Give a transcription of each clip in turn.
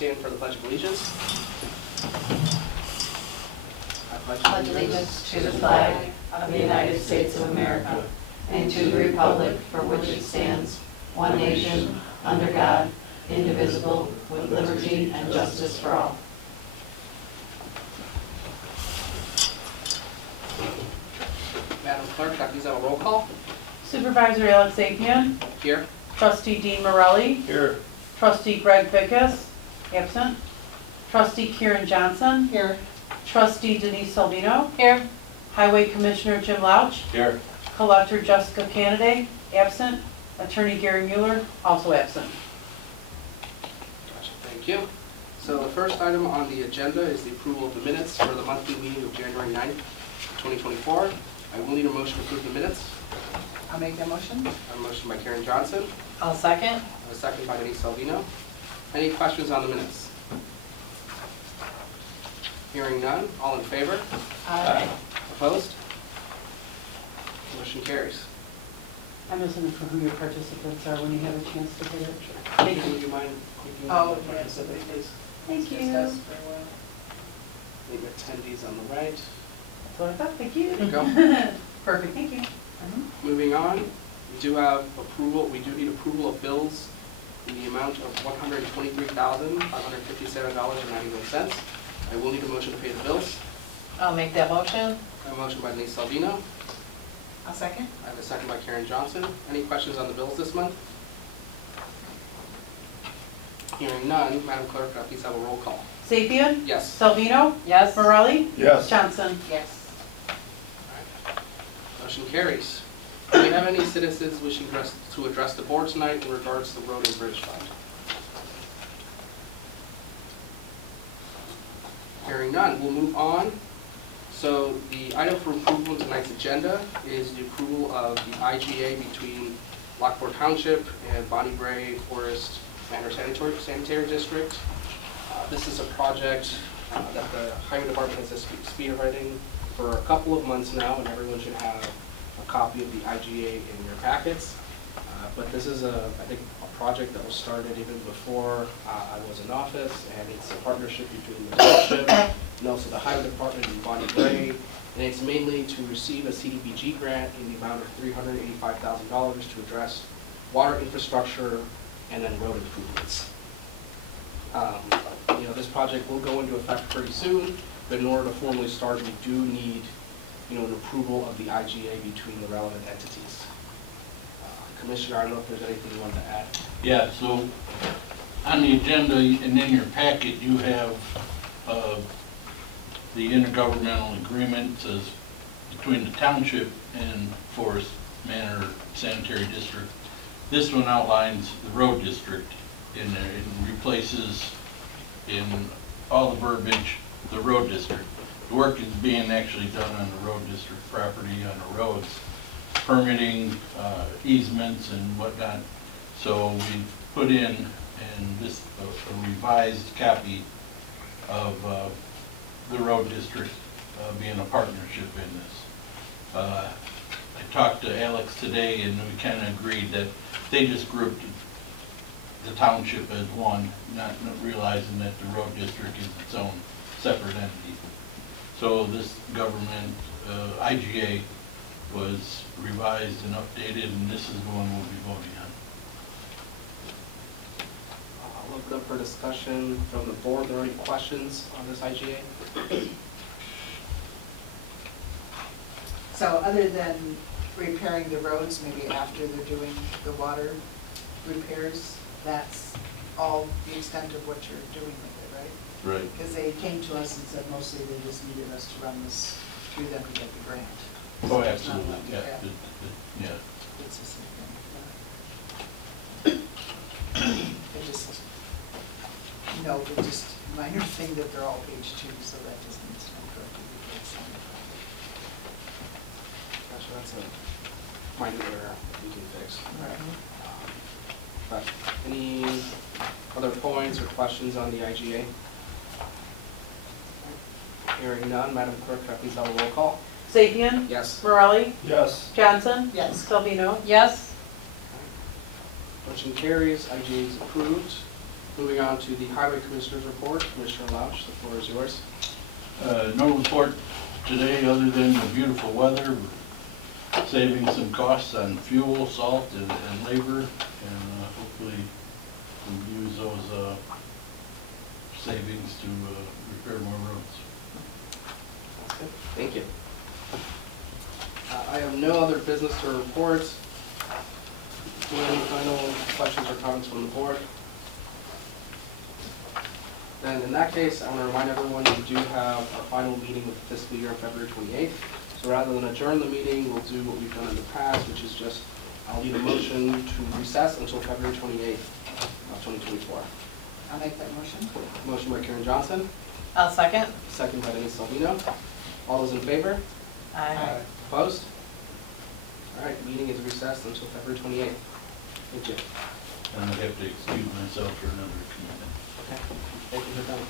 stand for the Pledge of Allegiance. I pledge allegiance to the flag of the United States of America and to the republic for which it stands, one nation, under God, indivisible, with liberty and justice for all. Madam Clerk, can I please have a roll call? Supervisor Alex Apian, Here. Trustee Dean Morelli, Here. Trustee Greg Vickus, absent. Trustee Kieran Johnson, Here. Trustee Denise Salvino, Here. Highway Commissioner Jim Louch, Here. Collector Jessica Canaday, absent. Attorney Gary Mueller, also absent. Gotcha, thank you. So the first item on the agenda is the approval of the minutes for the monthly meeting of January 9th, 2024. I will need a motion to approve the minutes. I'll make that motion. I have a motion by Karen Johnson, I'll second. and a second by Denise Salvino. Any questions on the minutes? Hearing none, all in favor? Aye. Opposed? Motion carries. I'm just looking for who your participants are when you have a chance to hit it. Thank Thank you. Would you mind taking Oh, the yes. participants, please? Thank you. Discuss That's very well. Leave attendees on the right. what I thought, thank you. There you go. Perfect, thank you. Moving on, we do have approval, we do need approval of bills in the amount of $123,557.91. I will need a motion to pay the bills. I'll make that motion. I have a motion by Denise Salvino. I'll second. I have a second by Karen Johnson. Any questions on the bills this month? Hearing none, Madam Clerk, can I please have a roll call? Sapien, Yes. Salvino, Yes. Morelli, Yes. Johnson. Yes. Motion carries. Do we have any citizens wishing to address the board tonight in regards to the road and bridge fund? Hearing none, we'll move on. So the item for approval in tonight's agenda is the approval of the IGA between Lockport Township and Bonnie Bray Forest Manor Sanitary District. This is a project that the Highway Department has been spearheading for a couple of months now, and everyone should have a copy of the IGA in your packets. But this is, I think, a project that was started even before I was in office, and it's a partnership between the Township and also the Highway Department and Bonnie Bray. And it's mainly to receive a CDBG grant in the amount of $385,000 to address water infrastructure and then road improvements. This project will go into effect pretty soon, but in order to formally start, we do need, an approval of the IGA between the relevant entities. Commissioner, I don't know if there's anything you want to add. Yeah, so on the agenda and in your packet, you have the intergovernmental agreement says between the Township and Forest Manor Sanitary District. This one outlines the road district in there. It replaces in all the verbiage the road district. The work is being actually done on the road district property, on the roads, permitting, easements and whatnot. So we put in this a revised copy of the road district being a partnership in this. I talked to Alex today and we kind of agreed that they just grouped the township as one, not realizing that the road district is its own separate entity. So this government IGA was revised and updated, and this is the one we'll be voting on. I'll open up for discussion from the board. Are there any questions on this IGA? So other than repairing the roads, maybe after they're doing the water repairs, that's all the extent of what you're doing with it, right? Right. Because they came to us and said mostly they just needed us to run this through them to get the grant. Oh, So it's not absolutely, like- yeah. Yeah. It's the same thing. It just, no, but just minor thing that they're all page 2, so that just needs to be corrected. Gotcha, that's a minor error that we can fix. Right. But any other points or questions on the IGA? Hearing none, Madam Clerk, can I please have a roll call? Sapien, Yes. Morelli, Yes. Johnson, Yes. Salvino. Yes. Motion carries. IGA is approved. Moving on to the Highway Commissioner's report. Commissioner Lausch, the floor is yours. No report today other than the beautiful weather, saving some costs on fuel, salt, and labor, and hopefully we'll use those savings to repair more roads. Okay, thank you. I have no other business to report. Do you have any final questions or comments from the board? Then in that case, I want to remind everyone we do have our final meeting of the fiscal year on February 28th. So rather than adjourn the meeting, we'll do what we've done in the past, which is just, I'll need a motion to recess until February 28th of 2024. I'll make that motion. Motion by Karen Johnson, I'll second. second by Denise Salvino. All those in favor? Aye. Opposed? All right, meeting is recessed until February 28th. Thank you. And I have to excuse myself for another commitment. Okay, thank you for coming.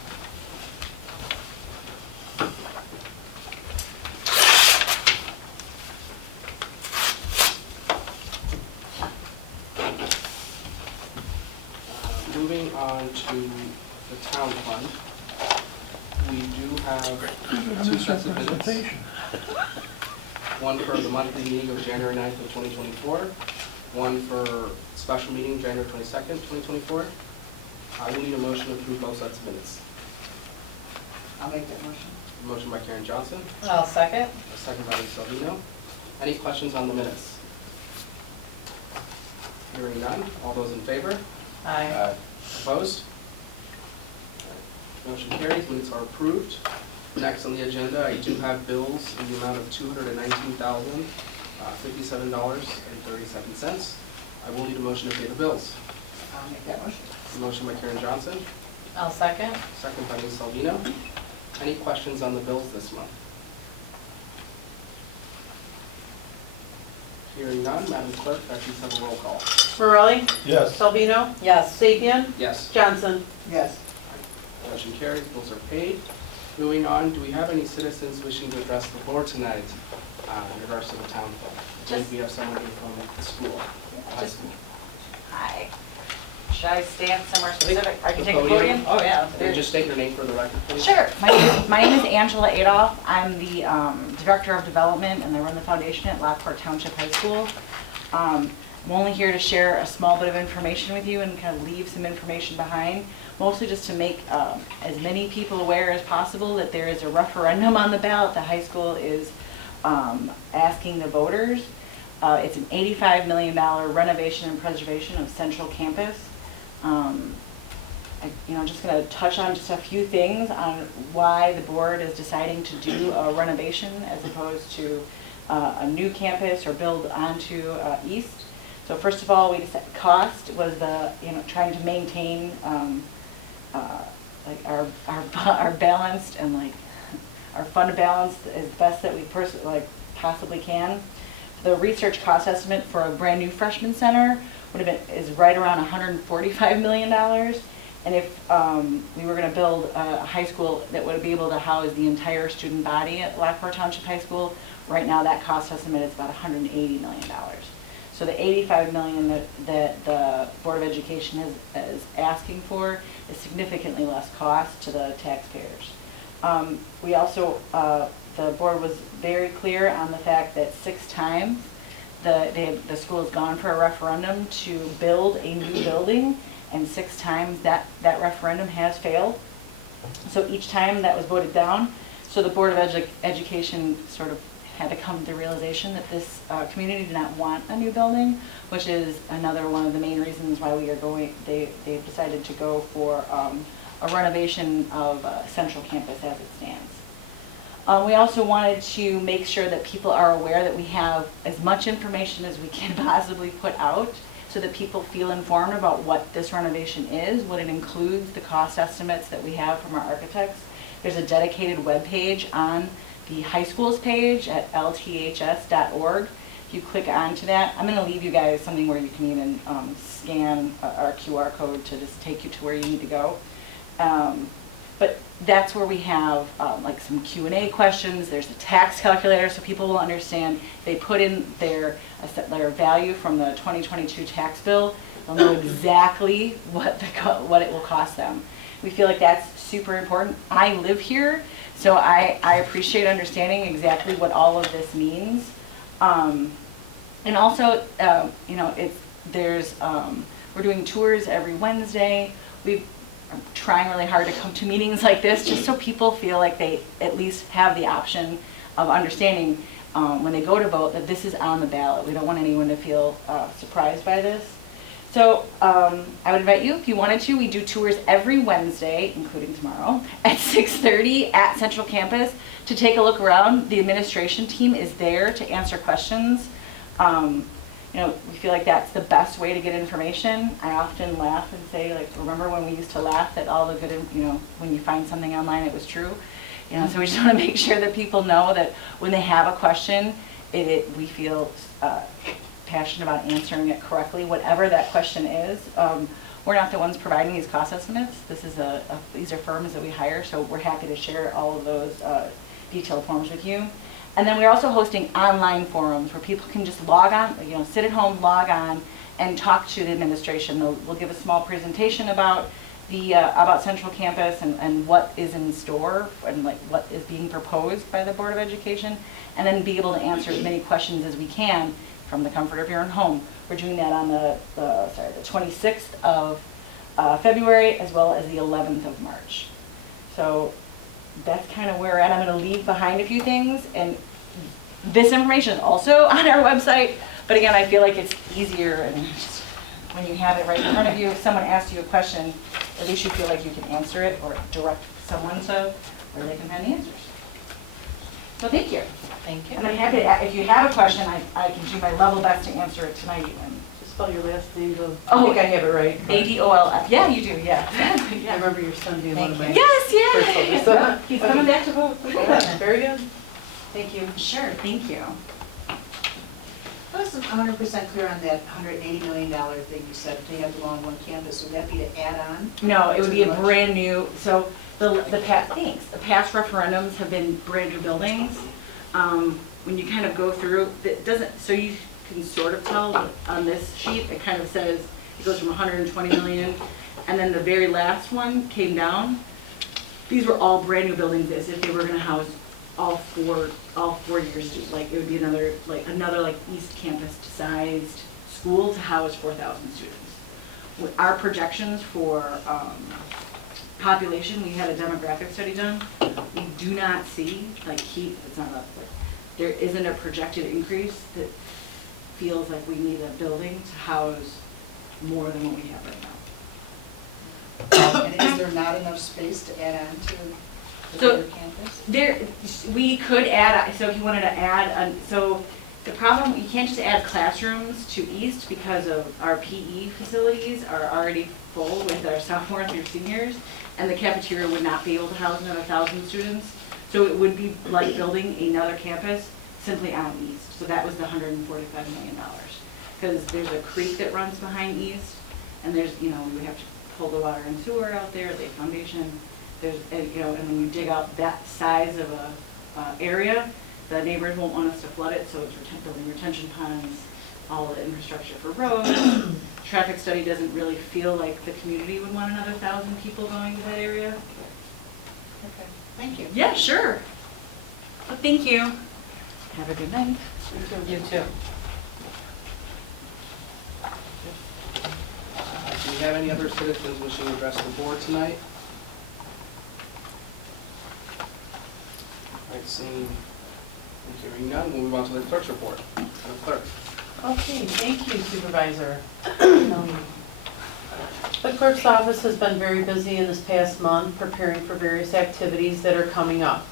Moving on to the town fund, we do have two sets of minutes. One for the monthly meeting of January 9th of 2024, one for special meeting January 22nd, 2024. I will need a motion to approve both sets of minutes. I'll make that motion. Motion by Karen Johnson, I'll second. a second by Lisa Salvino. Any questions on the minutes? Hearing none, all those in favor? Aye. Opposed? Motion carries, minutes are approved. Next on the agenda, I do have bills in the amount of $219,057.37. I will need a motion to pay the bills. I'll make that motion. Motion by Karen Johnson, I'll second. second by Lisa Salvino. Any questions on the bills this month? Hearing none, Madam Clerk, I please have a roll call. Morelli? Yes. Salvino? Yes. Sapien? Yes. Johnson? Yes. Motion carries, bills are paid. Moving on, do we have any citizens wishing to address the board tonight in regards to the town fund? I believe we have someone here from the school, high school. Hi. Should I stand somewhere specific? I can The take a podium? podium? Oh, yeah. And just state your name for the record, please. Sure. My name is Angela Adolph. I'm the Director of Development, and I run the foundation at Lockport Township High School. I'm only here to share a small bit of information with you and kind of leave some information behind, mostly just to make as many people aware as possible that there is a referendum on the ballot. The high school is asking the voters. It's an $85 million renovation and preservation of Central Campus. I'm just going to touch on just a few things on why the board is deciding to do a renovation as opposed to a new campus or build onto East. So first of all, we decided cost was trying to maintain like our balanced and like our fund balance as best that we possibly can. The research cost estimate for a brand new freshman center is right around $145 million. And if we were going to build a high school that would be able to house the entire student body at Lockport Township High School, right now that cost estimate is about $180 million. So the $85 million that the Board of Education is asking for is significantly less cost to the taxpayers. We also, the board was very clear on the fact that 6 times the school has gone for a referendum to build a new building, and 6 times that referendum has failed. So each time that was voted down, so the Board of Education sort of had to come to the realization that this community did not want a new building, which is another one of the main reasons why they've decided to go for a renovation of Central Campus as it stands. We also wanted to make sure that people are aware that we have as much information as we can possibly put out so that people feel informed about what this renovation is, what it includes, the cost estimates that we have from our architects. There's a dedicated webpage on the high school's page at lths.org. If you click onto that, I'm going to leave you guys something where you can even scan our QR code to just take you to where you need to go. But that's where we have like some Q&A questions. There's a tax calculator so people will understand. They put in their value from the 2022 tax bill. They'll know exactly what it will cost them. We feel like that's super important. I live here, so I appreciate understanding exactly what all of this means. And also, we're doing tours every Wednesday. We're trying really hard to come to meetings like this just so people feel like they at least have the option of understanding when they go to vote that this is on the ballot. We don't want anyone to feel surprised by this. So I would invite you, if you wanted to, we do tours every Wednesday, including tomorrow, at 6:30 at Central Campus to take a look around. The administration team is there to answer questions. We feel like that's the best way to get information. I often laugh and say, like, remember when we used to laugh at all the good, when you find something online, it was true. So we just want to make sure that people know that when they have a question, we feel passionate about answering it correctly, whatever that question is. We're not the ones providing these cost estimates. These are firms that we hire, so we're happy to share all of those detailed forms with you. And then we're also hosting online forums where people can just log on, sit at home, log on, and talk to the administration. We'll give a small presentation about about Central Campus and what is in store and like what is being proposed by the Board of Education, and then be able to answer as many questions as we can from the comfort of your own home. We're doing that on the 26th of February as well as the 11th of March. So that's kind of where we're at. I'm going to leave behind a few things, and this information is also on our website, but again, I feel like it's easier and just when you have it right in front of you. If someone asks you a question, at least you feel like you can answer it or direct someone to where they can find the answers. So thank you. Thank you. And I'm happy to, if you have a question, I can do my level best to answer it tonight even. Just spell your last name, I Oh, think I have it right. ADOLF. Yeah, you do, yeah. I Yeah. remember your son being one of my. Yes, First yeah. focus, so- He's coming back to vote. Very good. Thank you. Sure, thank you. I wasn't 100% clear on that $180 million thing you said, they have to go on one campus. Would that be to add on? No, it would be a To the brand new, so the past referendums have been brand new buildings. When you kind of go through, it doesn't, so you can sort of tell on this sheet, it kind of says, it goes from 120 million, and then the very last one came down. These were all brand new buildings as if they were gonna house all four years, like it would be another East Campus sized school to house 4,000 students. Our projections for population, we had a demographic study done. We do not see, there isn't a projected increase that feels like we need a building to house more than what we have right now. And is there not enough space to add on to the So- bigger campus? We could add, so if you wanted to add, so the problem, you can't just add classrooms to East because of our PE facilities are already full with our sophomores through seniors, and the cafeteria would not be able to house another 1,000 students. So it would be like building another campus simply on East. So that was the $145 million. Because there's a creek that runs behind East, and there's, we would have to pull the water and sewer out there, lay foundation. There's, and when you dig out that size of a area, the neighbors won't want us to flood it, so it's building retention ponds, all of the infrastructure for roads. Traffic study doesn't really feel like the community would want another 1,000 people going to that area. Okay, thank you. Yeah, sure. Well, thank you. Have a good night. You too. Do we have any other citizens wishing to address the board tonight? All right, seeing and hearing none, we'll move on to the clerk's report. Madam Clerk. Okay, thank you, Supervisor. The clerk's office has been very busy in this past month preparing for various activities that are coming up.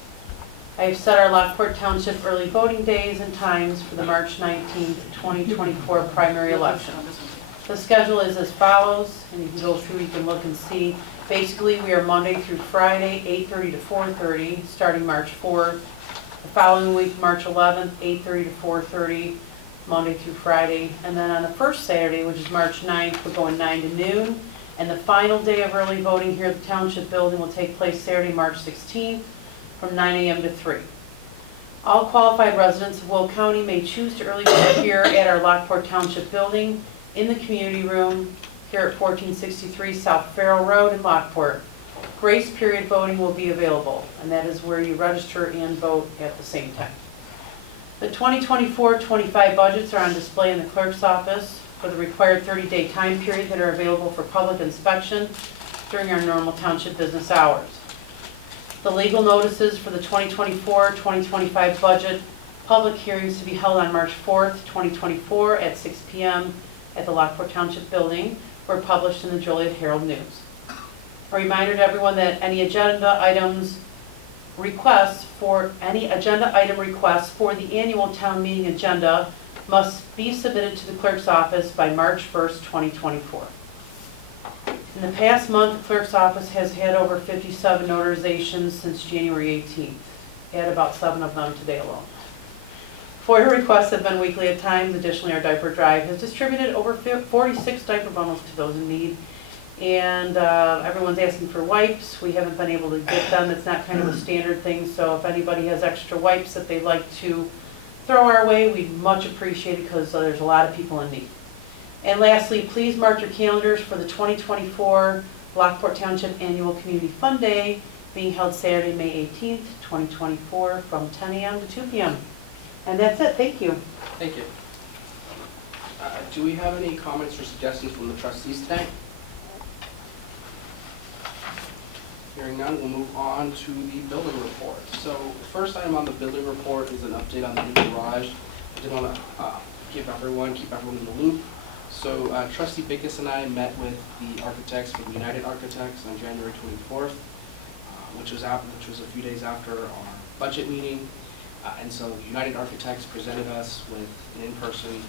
I have set our Lockport Township early voting days and times for the March 19th, 2024 primary election. The schedule is as follows, and you can go through, you can look and see. Basically, we are Monday through Friday, 8:30 to 4:30, starting March 4th. The following week, March 11th, 8:30 to 4:30, Monday through Friday. And then on the first Saturday, which is March 9th, we're going 9 to noon. And the final day of early voting here at the Township Building will take place Saturday, March 16th, from 9 a.m. to 3. All qualified residents of Will County may choose to early vote here at our Lockport Township Building in the community room here at 1463 South Farrell Road in Lockport. Grace period voting will be available, and that is where you register and vote at the same time. The 2024-25 budgets are on display in the clerk's office for the required 30-day time period that are available for public inspection during our normal township business hours. The legal notices for the 2024-2025 budget public hearings to be held on March 4th, 2024 at 6 p.m. at the Lockport Township Building were published in the Joliet Herald News. A reminder to everyone that any agenda item requests for the annual town meeting agenda must be submitted to the clerk's office by March 1st, 2024. In the past month, the clerk's office has had over 57 notarizations since January 18th. Add about 7 of them today alone. FOIA requests have been weekly at times. Additionally, our diaper drive has distributed over 46 diaper bundles to those in need. And everyone's asking for wipes. We haven't been able to get them. It's not kind of a standard thing, so if anybody has extra wipes that they'd like to throw our way, we'd much appreciate it because there's a lot of people in need. And lastly, please mark your calendars for the 2024 Lockport Township Annual Community Fun Day being held Saturday, May 18th, 2024 from 10 a.m. to 2 p.m. And that's it. Thank you. Thank you. Do we have any comments or suggestions from the trustees today? Hearing none, we'll move on to the building report. So the first item on the building report is an update on the new garage. I did want to keep everyone in the loop. So Trustee Bickus and I met with the architects from United Architects on January 24th, which was a few days after our budget meeting. And so United Architects presented us with an in-person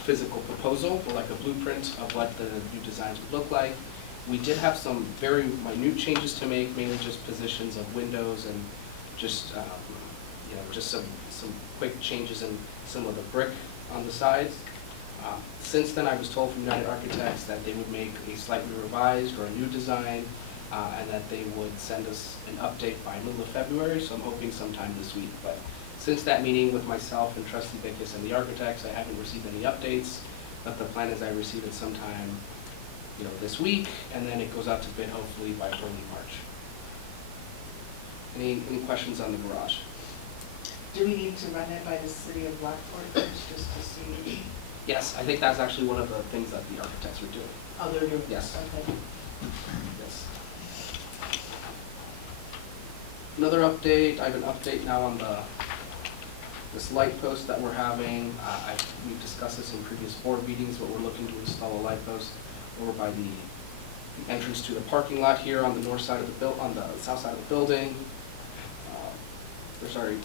physical proposal, or like a blueprint of what the new designs would look like. We did have some very minute changes to make, mainly just positions of windows and just just some quick changes in some of the brick on the sides. Since then, I was told from United Architects that they would make a slightly revised or a new design, and that they would send us an update by middle of February, so I'm hoping sometime this week. But since that meeting with myself and Trustee Bickus and the architects, I haven't received any updates, but the plan is I receive it sometime this week, and then it goes out to bid hopefully by early March. Any questions on the garage? Do we need to run it by the city of Lockport first, just to see? Yes, I think that's actually one of the things that the architects were doing. Oh, they're doing? Yes. Okay. Yes. Another update, I have an update now on this light post that we're having. We've discussed this in previous board meetings, but we're looking to install a light post over by the entrance to the parking lot here on the north side of the on the south side of the building.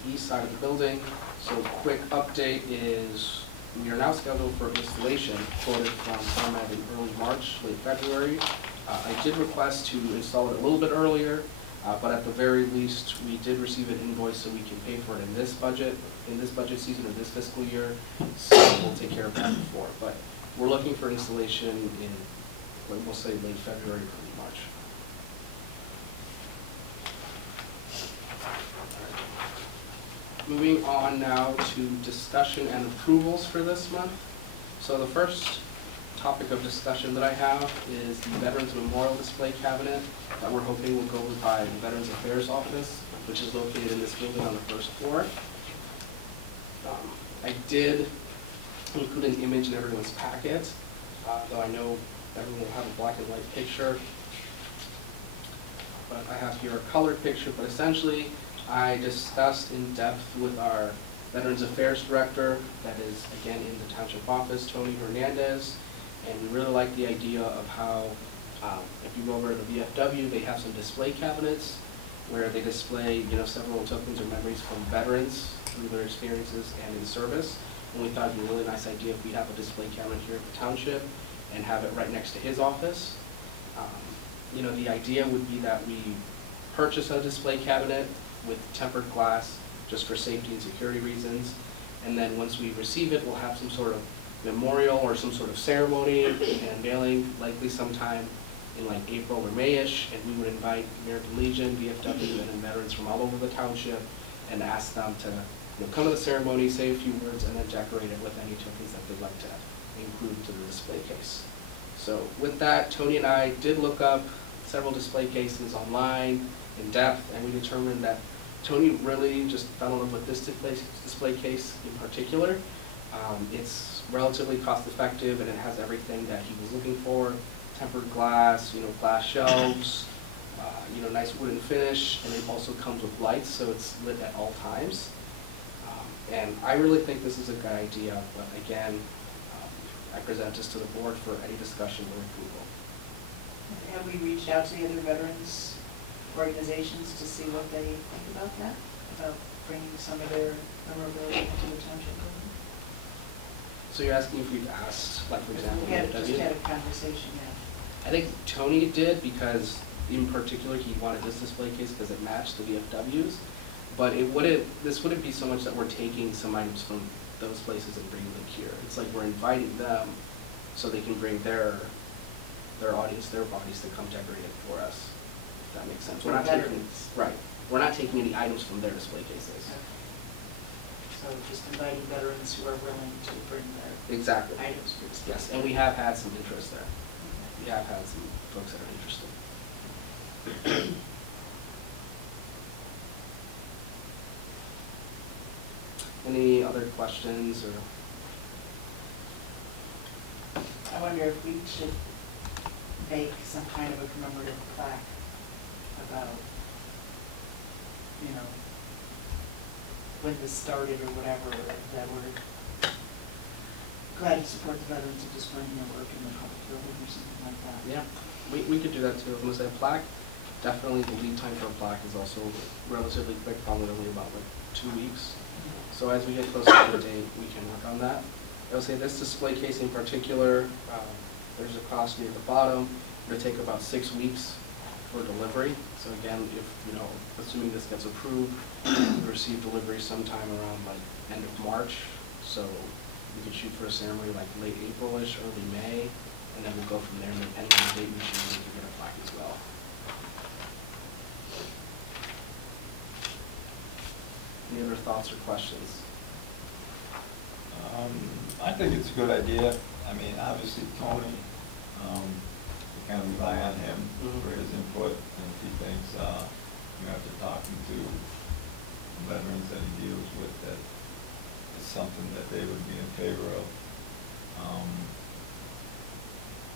East side of the building. So quick update is we are now scheduled for installation, quoted from ComEd in early March, late February. I did request to install it a little bit earlier, but at the very least, we did receive an invoice so we can pay for it in this budget season or this fiscal year. So we'll take care of that before. But we're looking for installation in, we'll say, late February, early March. Moving on now to discussion and approvals for this month. So the first topic of discussion that I have is the Veterans Memorial Display Cabinet that we're hoping will go by the Veterans Affairs Office, which is located in this building on the first floor. I did include an image in everyone's packet, though I know everyone will have a black and white picture. But I have here a colored picture, but essentially I discussed in depth with our Veterans Affairs Director, that is again in the Township office, Tony Hernandez, and we really like the idea of how, if you go over to the VFW, they have some display cabinets where they display, several tokens or memories from veterans through their experiences and in service. And we thought it'd be a really nice idea if we have a display cabinet here at the Township and have it right next to his office. The idea would be that we purchase a display cabinet with tempered glass just for safety and security reasons. And then once we receive it, we'll have some sort of memorial or some sort of ceremony and mailing, likely sometime in like April or May-ish, and we would invite American Legion, VFW, and then veterans from all over the township and ask them to come to the ceremony, say a few words, and then decorate it with any tokens that they'd like to included to the display case. So with that, Tony and I did look up several display cases online in depth, and we determined that Tony really just fell in love with this display case in particular. It's relatively cost effective, and it has everything that he was looking for: tempered glass, glass shelves, nice wooden finish, and it also comes with lights, so it's lit at all times. And I really think this is a good idea, but again, I present this to the board for any discussion or approval. Have we reached out to the other veterans organizations to see what they think about that? About bringing some of their memorabilia into the township building? So you're asking if we've asked, like for example, We had the just VFW? had a conversation, yeah. I think Tony did, because in particular, he wanted this display case because it matched the VFWs. But this wouldn't be so much that we're taking some items from those places and bringing them here. It's like we're inviting them so they can bring their audience, their bodies to come decorate it for us. If that makes sense. We're not taking, right. We're not taking any items from their display cases. So just inviting veterans who are willing to bring their Exactly. items for display. Yes, and we have had some interest there. We have had some folks that are interested. Any other questions or? I wonder if we should make some kind of a commemorative plaque about, when this started or whatever, that we're glad to support the veterans of displaying their work in the public building or something like that. Yeah, we could do that too. I'm gonna say a plaque, definitely the lead time for a plaque is also relatively quick, probably only about 2 weeks. So as we get closer to the date, we can work on that. I would say this display case in particular, there's a cost near the bottom. It'll take about 6 weeks for delivery. So again, if, assuming this gets approved, we'll receive delivery sometime around end of March. So we could shoot for a ceremony late April-ish, early May, and then we'll go from there. And depending on the date we choose, we can get a plaque as well. Any other thoughts or questions? I think it's a good idea. I mean, obviously Tony, we kind of rely on him for his input, and if he thinks, after talking to veterans that he deals with, that it's something that they would be in favor of,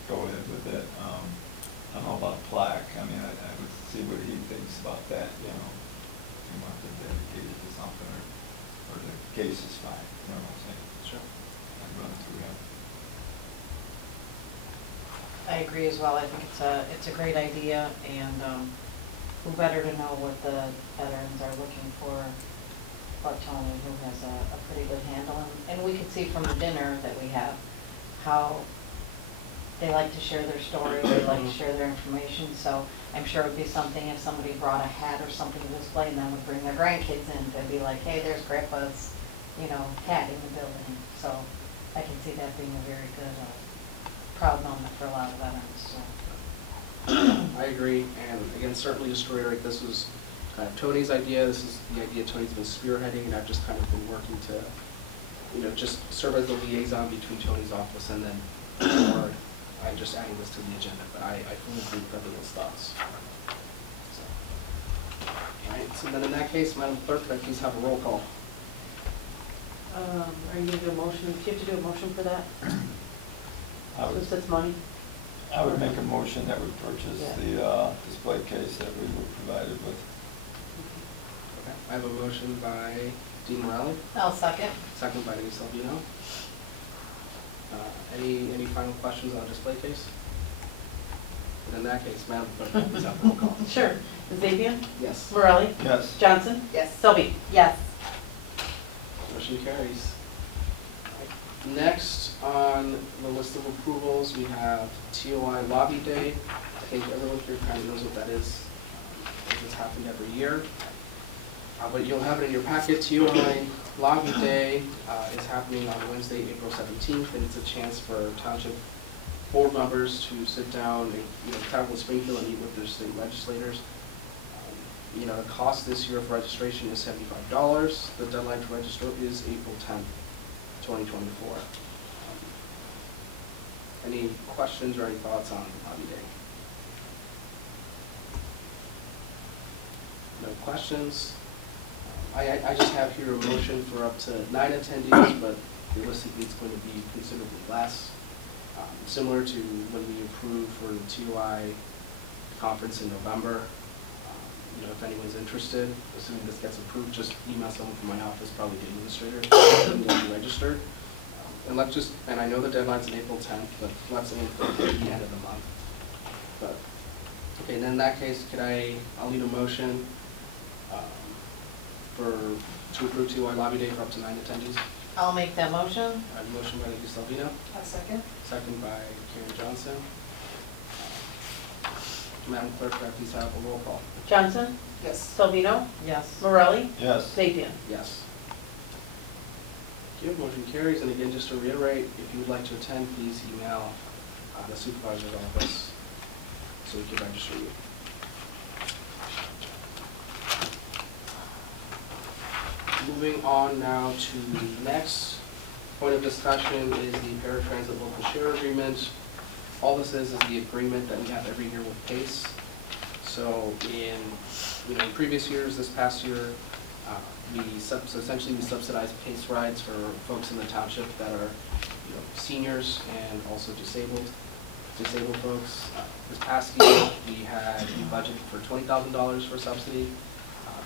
go ahead with it. I don't know about plaque. I mean, I would see what he thinks about that, If he wants to dedicate it to something, or the case is fine, what I'm saying? Sure. I'd run through him. I agree as well. I think it's a great idea, and who better to know what the veterans are looking for but Tony, who has a pretty good handle. And we can see from the dinner that we have how they like to share their story, they like to share their information. So I'm sure it would be something if somebody brought a hat or something to display and then would bring their grandkids in, they'd be like, hey, there's Grandpa's, hat in the building. So I can see that being a very good, proud moment for a lot of veterans. So. I agree, and again, certainly just to reiterate, this was kind of Tony's idea. This is the idea Tony's been spearheading, and I've just kind of been working to, just serve as the liaison between Tony's office and then the board. I'm just adding this to the agenda, but I fully agree with everyone's thoughts. So, all right, so then in that case, Madam Clerk, could I please have a roll call? Are you gonna do a motion? Do you have to do a motion for that? Since it's money? I would make a motion that we purchase the display case that we were provided with. Okay, I have a motion by Dean Morelli, I'll second. second by Denise Salvino. Any final questions on the display case? And in that case, Madam Clerk, please have a roll call. Sure. Zabian? Yes. Morelli? Yes. Johnson? Yes. Selby? Yes. Motion carries. Next on the list of approvals, we have TOI Lobby Day. I think everyone here kind of knows what that is. It's happened every year. But you'll have it in your packet. TOI Lobby Day is happening on Wednesday, April 17th, and it's a chance for township board members to sit down and travel to Springfield and meet with their state legislators. The cost this year for registration is $75. The deadline to register is April 10th, 2024. Any questions or any thoughts on Lobby Day? No questions? I just have here a motion for up to 9 attendees, but realistically it's going to be considerably less. Similar to when we approved for the TOI conference in November. You know, if anyone's interested, assuming this gets approved, just email someone from my office, probably the administrator, and get you registered. And I know the deadline's in April 10th, but let's aim for the end of the month. But, okay, then in that case, I'll need a motion to approve TOI Lobby Day for up to 9 attendees. I'll make that motion. I have a motion by Lady Salvino, A second? second by Karen Johnson. Madam Clerk, can I please have a roll call? Johnson, Yes. Salvino, Yes. Morelli, Yes. Zapian. Yes. Thank you. Motion carries. And again, just to reiterate, if you would like to attend, please email the supervisor's office so we can register you. Moving on now to the next point of discussion is the paratransit local share agreement. All this is the agreement that we have every year with PACE. So in previous years, this past year, so essentially we subsidize PACE rides for folks in the township that are seniors and also disabled folks. This past year, we budgeted for $20,000 for subsidy.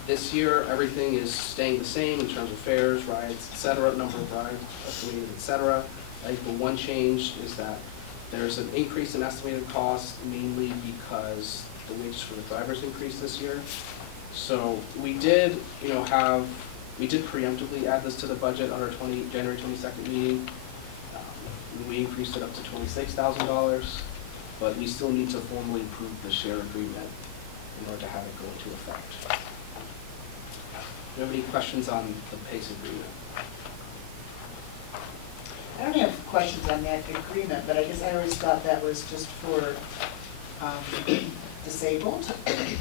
This year, everything is staying the same in terms of fares, rides, et cetera, number of rides, estimated, et cetera. I think the one change is that there's an increase in estimated cost, mainly because the wages for the drivers increased this year. So we did, preemptively add this to the budget on our January 22nd meeting. We increased it up to $26,000, but we still need to formally approve the share agreement in order to have it go into effect. Do you have any questions on the PACE agreement? I don't have questions on that agreement, but I guess I always thought that was just for disabled,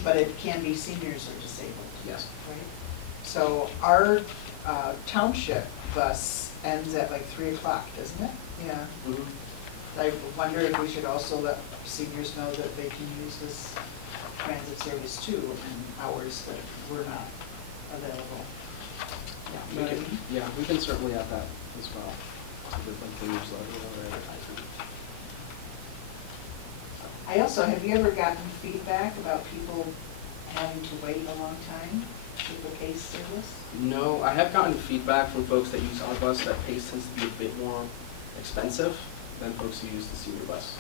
but it can be seniors or disabled. Yes. Right? So our township bus ends at like 3 o'clock, doesn't it? Yeah. Mm-hmm. I wonder if we should also let seniors know that they can use this transit service too in hours that we're not available. We can certainly add that as well. With like the newsletter or advertisement. I also, have you ever gotten feedback about people having to wait a long time for the PACE service? No, I have gotten feedback from folks that use our bus that PACE tends to be a bit more expensive than folks who use the senior bus.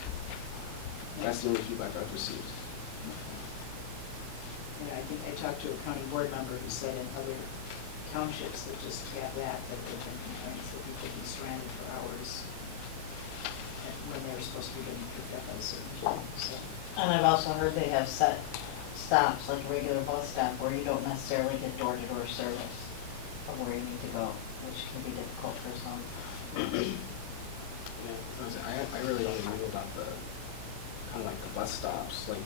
That's the only feedback I've received. Yeah, I think I talked to a county board member who said in other townships that just have that they've been complaints that people be stranded for hours when they're supposed to be getting picked up at a certain time, so. And I've also heard they have set stops, like a regular bus stop, where you don't necessarily get door-to-door service of where you need to go, which can be difficult for some. Yeah, I really only knew about the kind of like the bus stops, like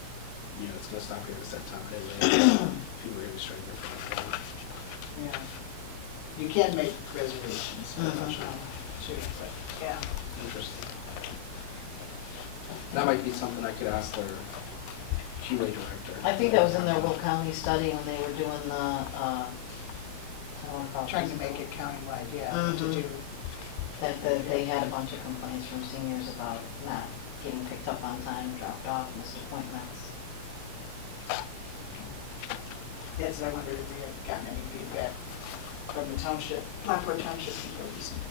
it's gonna stop here at a set time. People are really straight there for that. Yeah. You can make reservations, but I'm Mhm. not sure, but, yeah. Interesting. That might be something I could ask their QA director. I think that was in their Will County study when they were doing the, I don't wanna call it. Trying to make it countywide, yeah, to Mhm. do. That they had a bunch of complaints from seniors about not getting picked up on time, dropped off, missed appointments. Yes, I wondered if we had gotten any feedback from the township, Lockport Township people recently.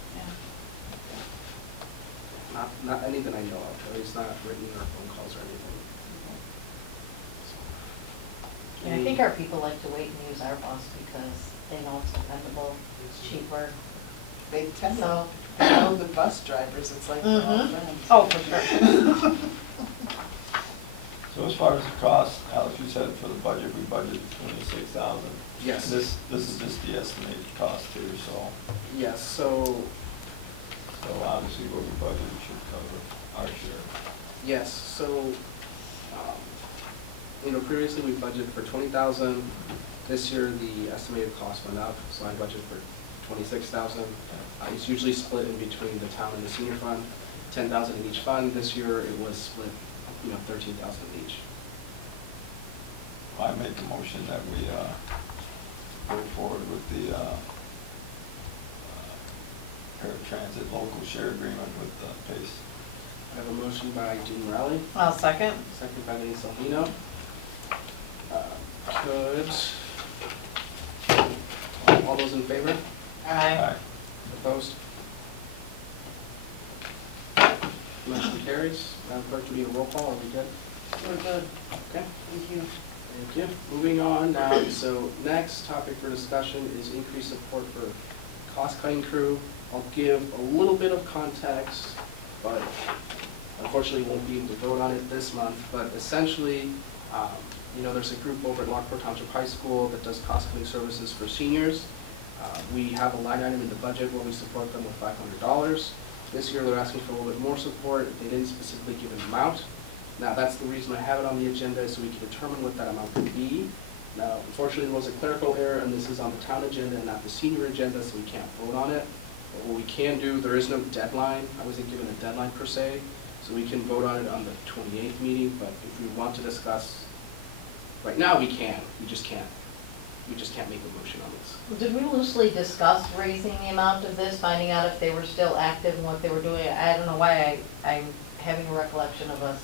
Not anything I know of, at least not written or phone calls or anything. And I think our people like to wait and use our bus because they know it's dependable, it's cheaper. They tend to So, know the bus drivers, it's like they're all Mhm. friends. Oh, for sure. So as far as the cost, Alex, you said for the budget, we budgeted 26,000. Yes. This is just the estimated cost too, so Yes, so, obviously what we budgeted should cover our share. yes, so, previously we budgeted for 20,000. This year, the estimated cost went up, so I budgeted for 26,000. It's usually split in between the town and the senior fund. 10,000 in each fund. This year it was split, 13,000 each. I make a motion that we go forward with the paratransit local share agreement with Pace. I have a motion by Jean Rowley, I'll second. second by Lenny Salvino. All those in favor? Aye. Opposed? Motion carries. Madam Clerk, do we need a roll call? Are we good? We're good. Okay. Thank you. Thank you. Moving on now, so next topic for discussion is increased support for cost-cutting crew. I'll give a little bit of context, but unfortunately won't be able to vote on it this month. But essentially, there's a group over at Lockport Township High School that does cost-cutting services for seniors. We have a line item in the budget where we support them with $500. This year they're asking for a little bit more support. They didn't specifically give an amount. Now, that's the reason I have it on the agenda, so we can determine what that amount could be. Now, unfortunately, there was a clerical error, and this is on the town agenda and not the senior agenda, so we can't vote on it. But what we can do, there is no deadline. I wasn't given a deadline per se, so we can vote on it on the 28th meeting, but if we want to discuss, right now we can, we just can't make a motion on this. Did we loosely discuss raising the amount of this, finding out if they were still active and what they were doing? I don't know why I'm having a recollection of us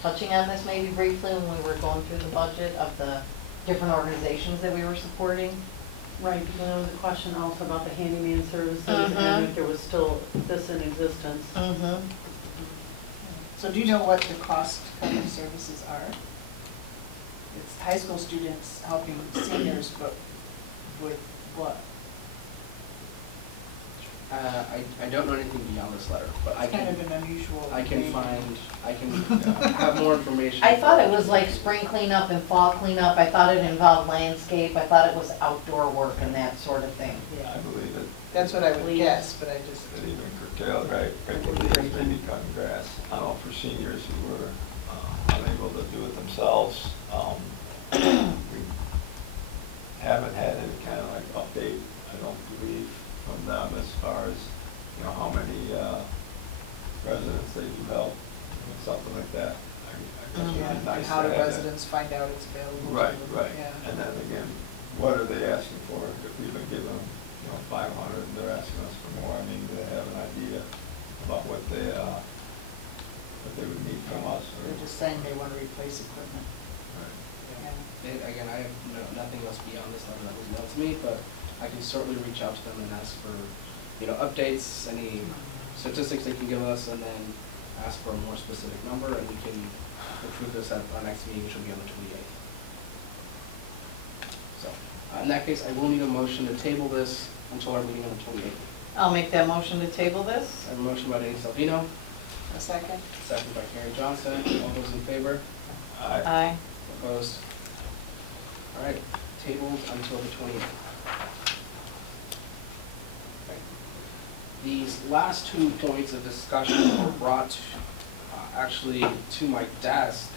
touching on this maybe briefly when we were going through the budget of the different organizations that we were supporting. Right, because there was a question also about the handyman services and if there was still this in existence. Mm-hmm. So do you know what the cost-cutting services are? It's high school students helping seniors, but with what? I don't know anything beyond this letter, but I It's kind can, of an unusual. I can thing. have more information. I thought it was like spring cleanup and fall cleanup. I thought it involved landscape. I thought it was outdoor work and that sort of thing. I Yeah, believe it. that's what I would guess, but I just. It even curtailed, right, maybe cutting grass. I don't know, for seniors who were unable to do it themselves. We haven't had any kind of like update, I don't believe, from them as far as, how many residents they do help, something like that. I guess it'd be And nice how to do have that. residents find out it's available? to Right, them? right. Yeah. And then again, what are they asking for? If we've been giving them, 500, and they're asking us for more, I mean, do they have an idea about what they would need from us? Or- They're just saying they want to replace equipment. Right. Yeah. Again, I have nothing else beyond this letter that was mailed to me, but I can certainly reach out to them and ask for, updates, any statistics they can give us, and then ask for a more specific number, and we can approve this at our next meeting, which will be on the 28th. So, in that case, I will need a motion to table this until our meeting on the 28th. I'll make that motion to table this. I have a motion by Danny Salvino, A second? second by Carrie Johnson. All those in favor? Aye. Opposed? All right, tabled until the 28th. Okay. These last 2 points of discussion were brought actually to my desk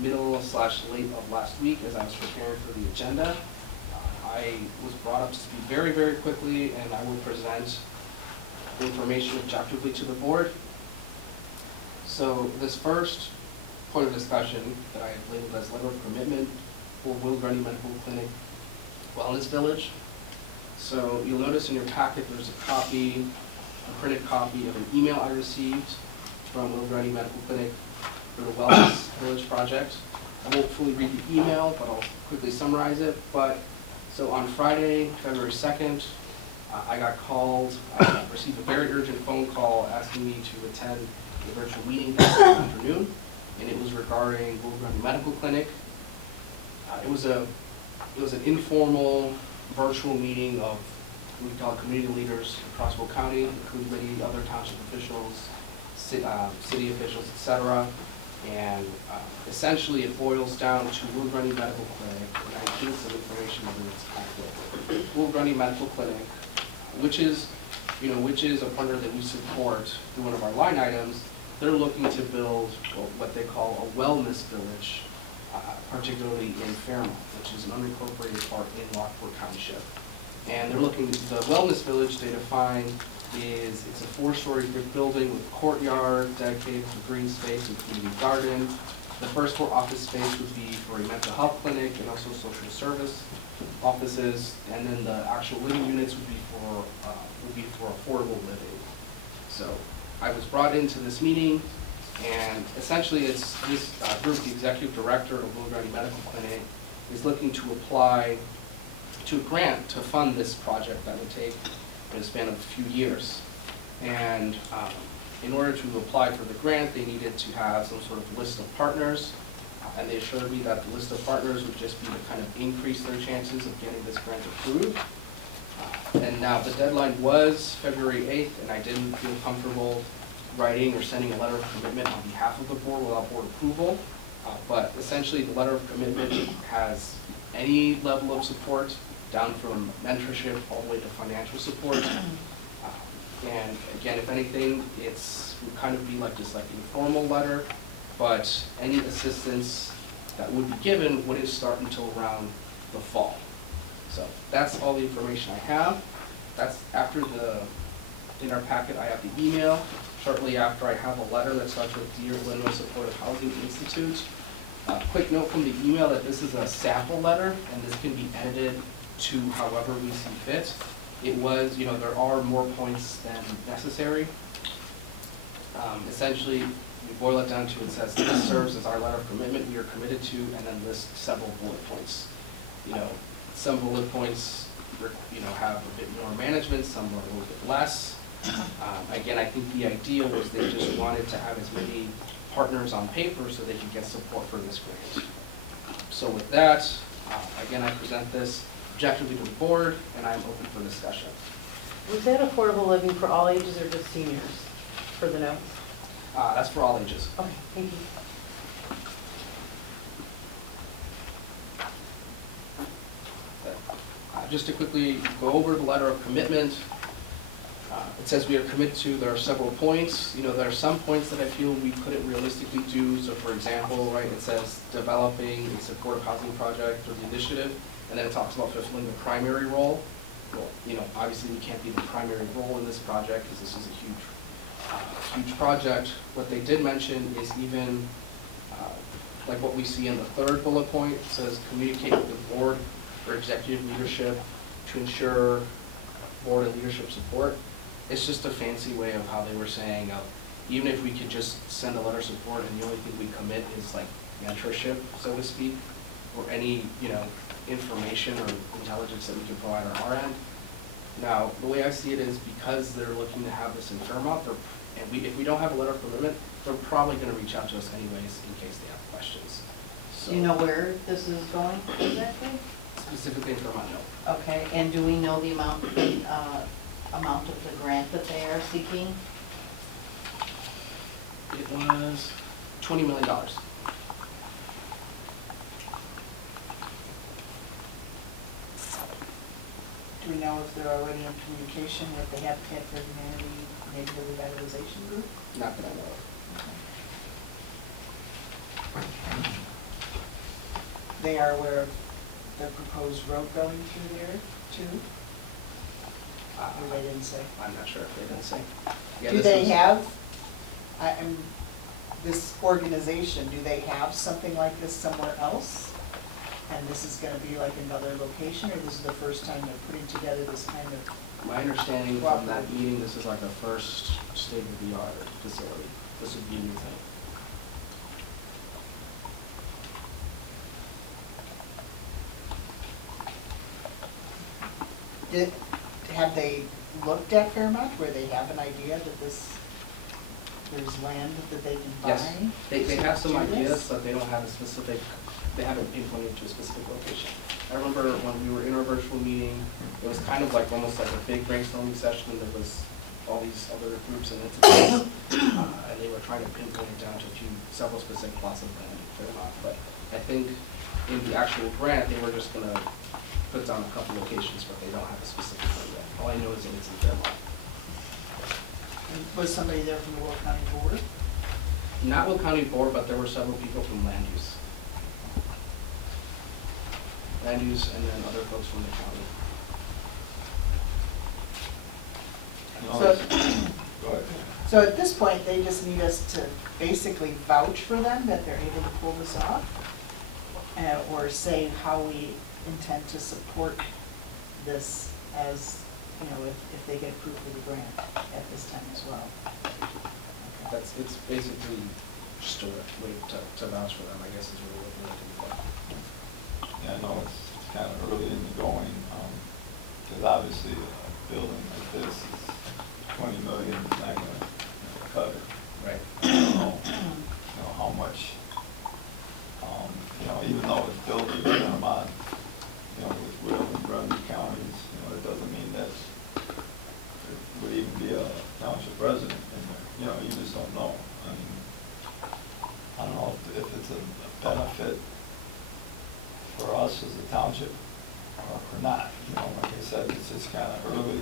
middle/late of last week as I was preparing for the agenda. I was brought up to speed very, very quickly, and I will present information objectively to the board. So this first point of discussion that I have labeled as letter of commitment for Will Grundy Medical Clinic Wellness Village. So you'll notice in your packet there's a printed copy of an email I received from Will Grundy Medical Clinic for the Wellness Village project. I won't fully read the email, but I'll quickly summarize it. So on Friday, February 2nd, I got called, I received a very urgent phone call asking me to attend a virtual meeting this afternoon, and it was regarding Will Grundy Medical Clinic. It was an informal virtual meeting of what we call community leaders across Will County, including many other township officials, city officials, etc. And essentially it boils down to Will Grundy Medical Clinic, and I include some information in this packet. Will Grundy Medical Clinic, which is a partner that we support through one of our line items. They're looking to build what they call a wellness village, particularly in Fairmont, which is an unincorporated part in Lockport Township. And they're looking, the wellness village, they define is, it's a 4-story brick building with courtyard dedicated to green space and community garden. The first floor office space would be for a mental health clinic and also social service offices, and then the actual living units would be for affordable living. So I was brought into this meeting, and essentially it's this group, the executive director of Blue County Medical Clinic, is looking to apply to a grant to fund this project that would take in a span of a few years. And in order to apply for the grant, they needed to have some sort of list of partners, and they assured me that the list of partners would just be to kind of increase their chances of getting this grant approved. And now the deadline was February 8th, and I didn't feel comfortable writing or sending a letter of commitment on behalf of the board without board approval. But essentially, the letter of commitment has any level of support, down from mentorship all the way to financial support. And again, if anything, it's would kind of be like this like informal letter, but any assistance that would be given wouldn't start until around the fall. So that's all the information I have. That's after in our packet, I have the email. Shortly after, I have a letter that starts with Dear Illinois Supportive Housing Institute. Quick note from the email that this is a sample letter, and this can be edited to however we see fit. It was, there are more points than necessary. Essentially, we boil it down to, it says, this serves as our letter of commitment we are committed to, and then list several bullet points. Some bullet points, have a bit more management, some are a little bit less. Again, I think the idea was they just wanted to have as many partners on paper so they could get support for this grant. So with that, again, I present this objectively to the board, and I'm open for discussion. Was that affordable living for all ages or just seniors for the notes? That's for all ages. Okay, thank you. Just to quickly go over the letter of commitment, it says we are committed to, there are several points. There are some points that I feel we couldn't realistically do. So for example, right, it says developing a supportive housing project or the initiative, and then it talks about fulfilling the primary role. Well, obviously we can't be the primary role in this project because this is a huge project. What they did mention is even like what we see in the third bullet point. It says communicate with the board or executive leadership to ensure board and leadership support. It's just a fancy way of how they were saying, even if we could just send a letter of support and the only thing we commit is like mentorship, so to speak, or any, information or intelligence that we can provide on our end. Now, the way I see it is because they're looking to have this in Fairmont, if we don't have a letter of commitment, they're probably going to reach out to us anyways in case they have questions. So, Do you know where this is going exactly? specifically in Fairmont, no. Okay, and do we know the amount of the grant that they are seeking? It was $20 million. Do we know if they're already in communication with the Habitat for Humanity Neighborhood Revitalization Group? Not that I know of. They are aware of the proposed road going through there too? Or they didn't say? I'm not sure if they didn't say. Yeah, Do this they was- have, this organization, do they have something like this somewhere else? And this is gonna be like another location, or this is the first time they're putting together this kind of? My understanding from that meeting, this is like a first state-of-the-art facility. This would be a new thing. Have they looked at Fairmont, where they have an idea that there's land that they can buy? Yes, they have some to do ideas, this? but they don't have a specific, they haven't pinpointed to a specific location. I remember when we were in our virtual meeting, it was kind of like almost like a big brainstorming session, and there was all these other groups and entities, and they were trying to pinpoint it down to several specific plots of land in Fairmont. But I think in the actual grant, they were just gonna put down a couple locations, but they don't have a specific one yet. All I know is that it's in Fairmont. And was somebody there from the Will County Board? Not Will County Board, but there were several people from land use. Land use and then other folks from the county. know, So- go ahead. So at this point, they just need us to basically vouch for them that they're able to pull this off, or say how we intend to support this as, you know, if they get approved for the grant at this time as well. It's basically just a way to vouch for them, I guess, is really what we're looking for. Yeah, I know it's kind of early in the going, because obviously a building like this is 20 million, is not gonna cut it. Right. I don't know, how much, even though it's built in Vermont, with Will and Grundy counties, it doesn't mean that there would even be a township resident in there, you just don't know. I mean, I don't know if it's a benefit for us as a township or not, like I said, it's just kind of early.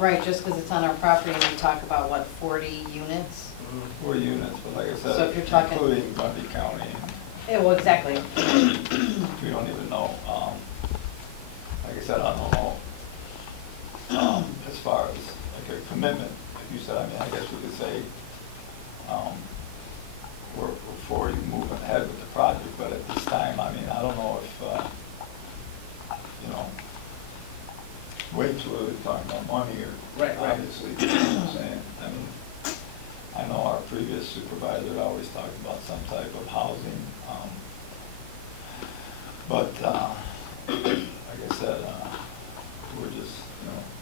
Right, just because it's on our property and we talk about, what, 40 units? 4 units, but like I said, So if you're talking- including Grundy County, Yeah, well, exactly. we don't even know. Like I said, I don't know. As far as like a commitment, like you said, I mean, I guess we could say, we're for you moving ahead with the project, but at this time, I mean, I don't know if, way too early talking about money or, Right. obviously, you know what I'm saying? I mean, I know our previous supervisor always talked about some type of housing, but, like I said, we're just,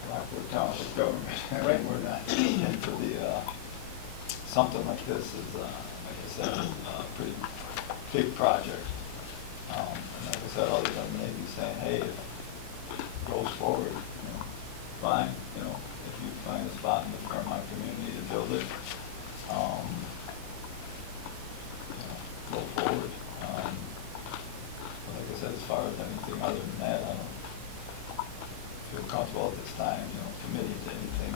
Lockport Township government, Right. we're not into the, something like this is, like I said, a pretty big project. And like I said, other than maybe saying, hey, if it goes forward, fine, if you find a spot in the Fairmont community to build it, go forward. But like I said, as far as anything other than that, I don't feel comfortable at this time, committing to anything.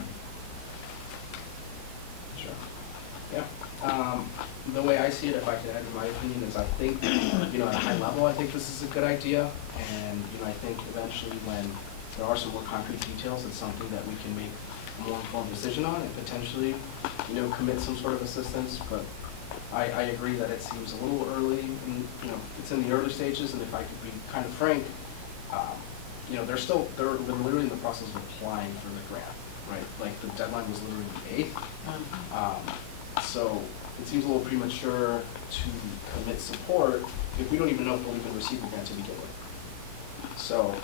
Sure. Yeah. The way I see it, if I could add in my opinion, is I think, at a high level, I think this is a good idea. And, I think eventually when there are some more concrete details, it's something that we can make a more informed decision on and potentially, commit some sort of assistance. But I agree that it seems a little early, and, it's in the early stages. And if I could be kind of frank, they're literally in the process of applying for the grant, right? Like the deadline was literally the 8th. So it seems a little premature to commit support if we don't even know if we'll even receive the grant to begin with. So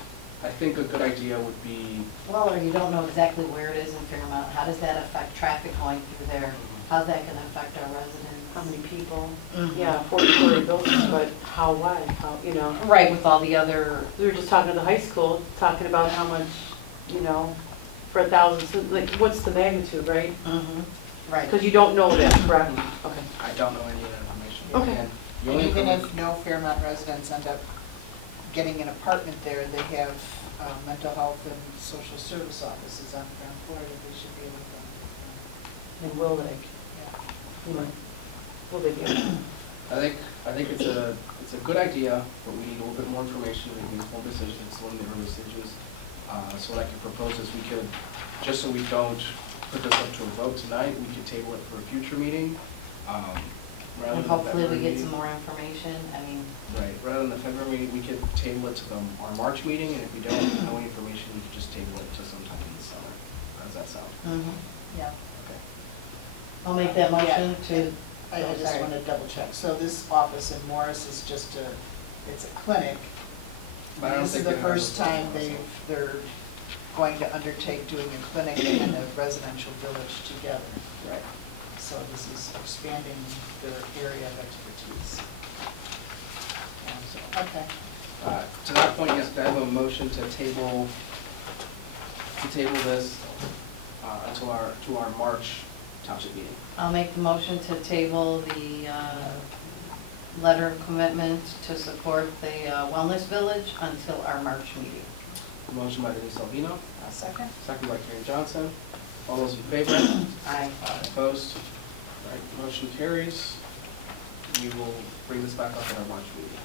I think a good idea would be, Well, or you don't know exactly where it is in Fairmont. How does that affect traffic going through there? How's that going to affect our residents? How many people? Mhm. Yeah, 40-story buildings, but how wide, Right, with all the other, We were just talking to the high school, talking about how much, for 1,000, so, like, what's the magnitude, right? right. Because you don't know that, correct? Okay. I don't know any of that information. Okay. And the And only even information- if no Fairmont residents end up getting an apartment there, they have mental health and social service offices on the ground floor that they should be able to. And will they, will they be? I think it's a good idea, but we need a little bit more information to make an informed decision. It's still in the early stages. So what I could propose is we could, just so we don't put this up to a vote tonight, we could table it for a future meeting. Rather And than hopefully we February get meeting. some more information. I mean, Right, rather than the February meeting, we could table it to our March meeting, and if we don't know any information, we could just table it to sometime in the summer. How does that sound? Yeah. Okay. I'll make that motion to, I Oh, just sorry. want to double check. So this office in Morris is just it's a clinic. But I don't This is think the they have first a full time process. they're going to undertake doing a clinic and a residential village together. Right. So this is expanding their area of expertise. Okay. To that point, yes, I have a motion to table this until our March township meeting. I'll make the motion to table the letter of commitment to support the wellness village until our March meeting. Motion by Denise Alvino, A second? second by Karen Johnson. All those in favor? Aye. Opposed? All right, motion carries. We will bring this back up at our March meeting.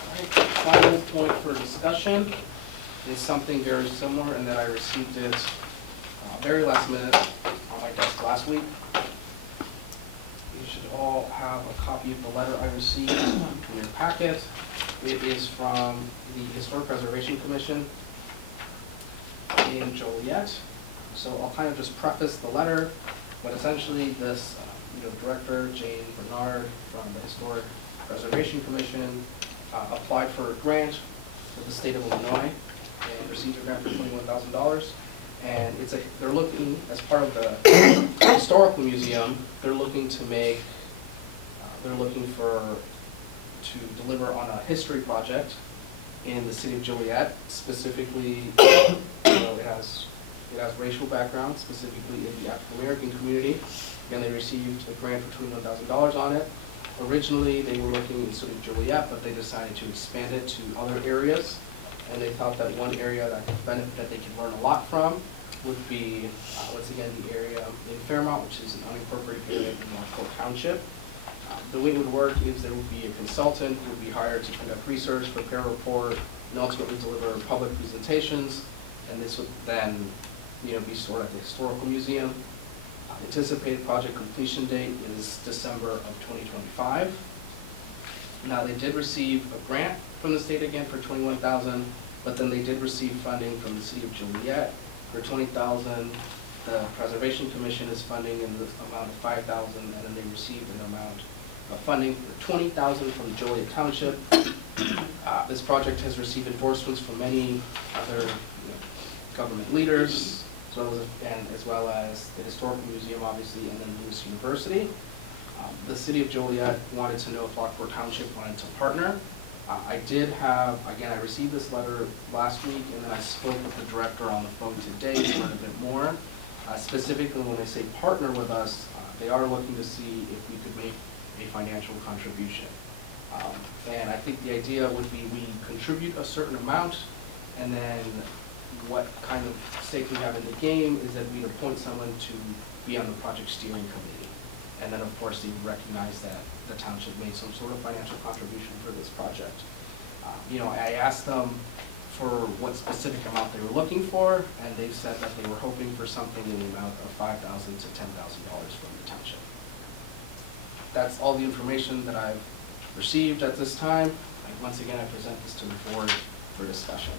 All right, final point for discussion is something very similar in that I received it very last minute on my desk last week. You should all have a copy of the letter I received in your packet. It is from the Historic Preservation Commission in Joliet. So I'll kind of just preface the letter, but essentially this, Director Jane Bernard from the Historic Preservation Commission applied for a grant with the state of Illinois and received a grant for $21,000. And they're looking, as part of the historical museum, they're looking to deliver on a history project in the city of Joliet. Specifically, it has racial background, specifically in the African American community. Again, they received a grant for $21,000 on it. Originally, they were looking in the city of Joliet, but they decided to expand it to other areas. And they thought that one area that they could learn a lot from would be, once again, the area in Fairmount, which is an unincorporated area in Lockport Township. The way it would work is there would be a consultant who would be hired to conduct research, prepare a report, and ultimately deliver public presentations. And this would then, be stored at the Historical Museum. Anticipated project completion date is December of 2025. Now, they did receive a grant from the state again for $21,000, but then they did receive funding from the city of Joliet for $20,000. The Preservation Commission is funding in the amount of $5,000, and then they received an amount of funding for $20,000 from Joliet Township. This project has received endorsements from many other government leaders, as well as the Historical Museum, obviously, and then Lewis University. The city of Joliet wanted to know if Lockport Township wanted to partner. I received this letter last week, and then I spoke with the director on the phone today to learn a bit more. Specifically, when they say partner with us, they are looking to see if we could make a financial contribution. And I think the idea would be we contribute a certain amount, and then what kind of stake we have in the game is that we'd appoint someone to be on the project steering committee. And then, of course, they recognize that the township made some sort of financial contribution for this project. I asked them for what specific amount they were looking for, and they've said that they were hoping for something in the amount of $5,000 to $10,000 from the township. That's all the information that I've received at this time. Once again, I present this to the board for discussion.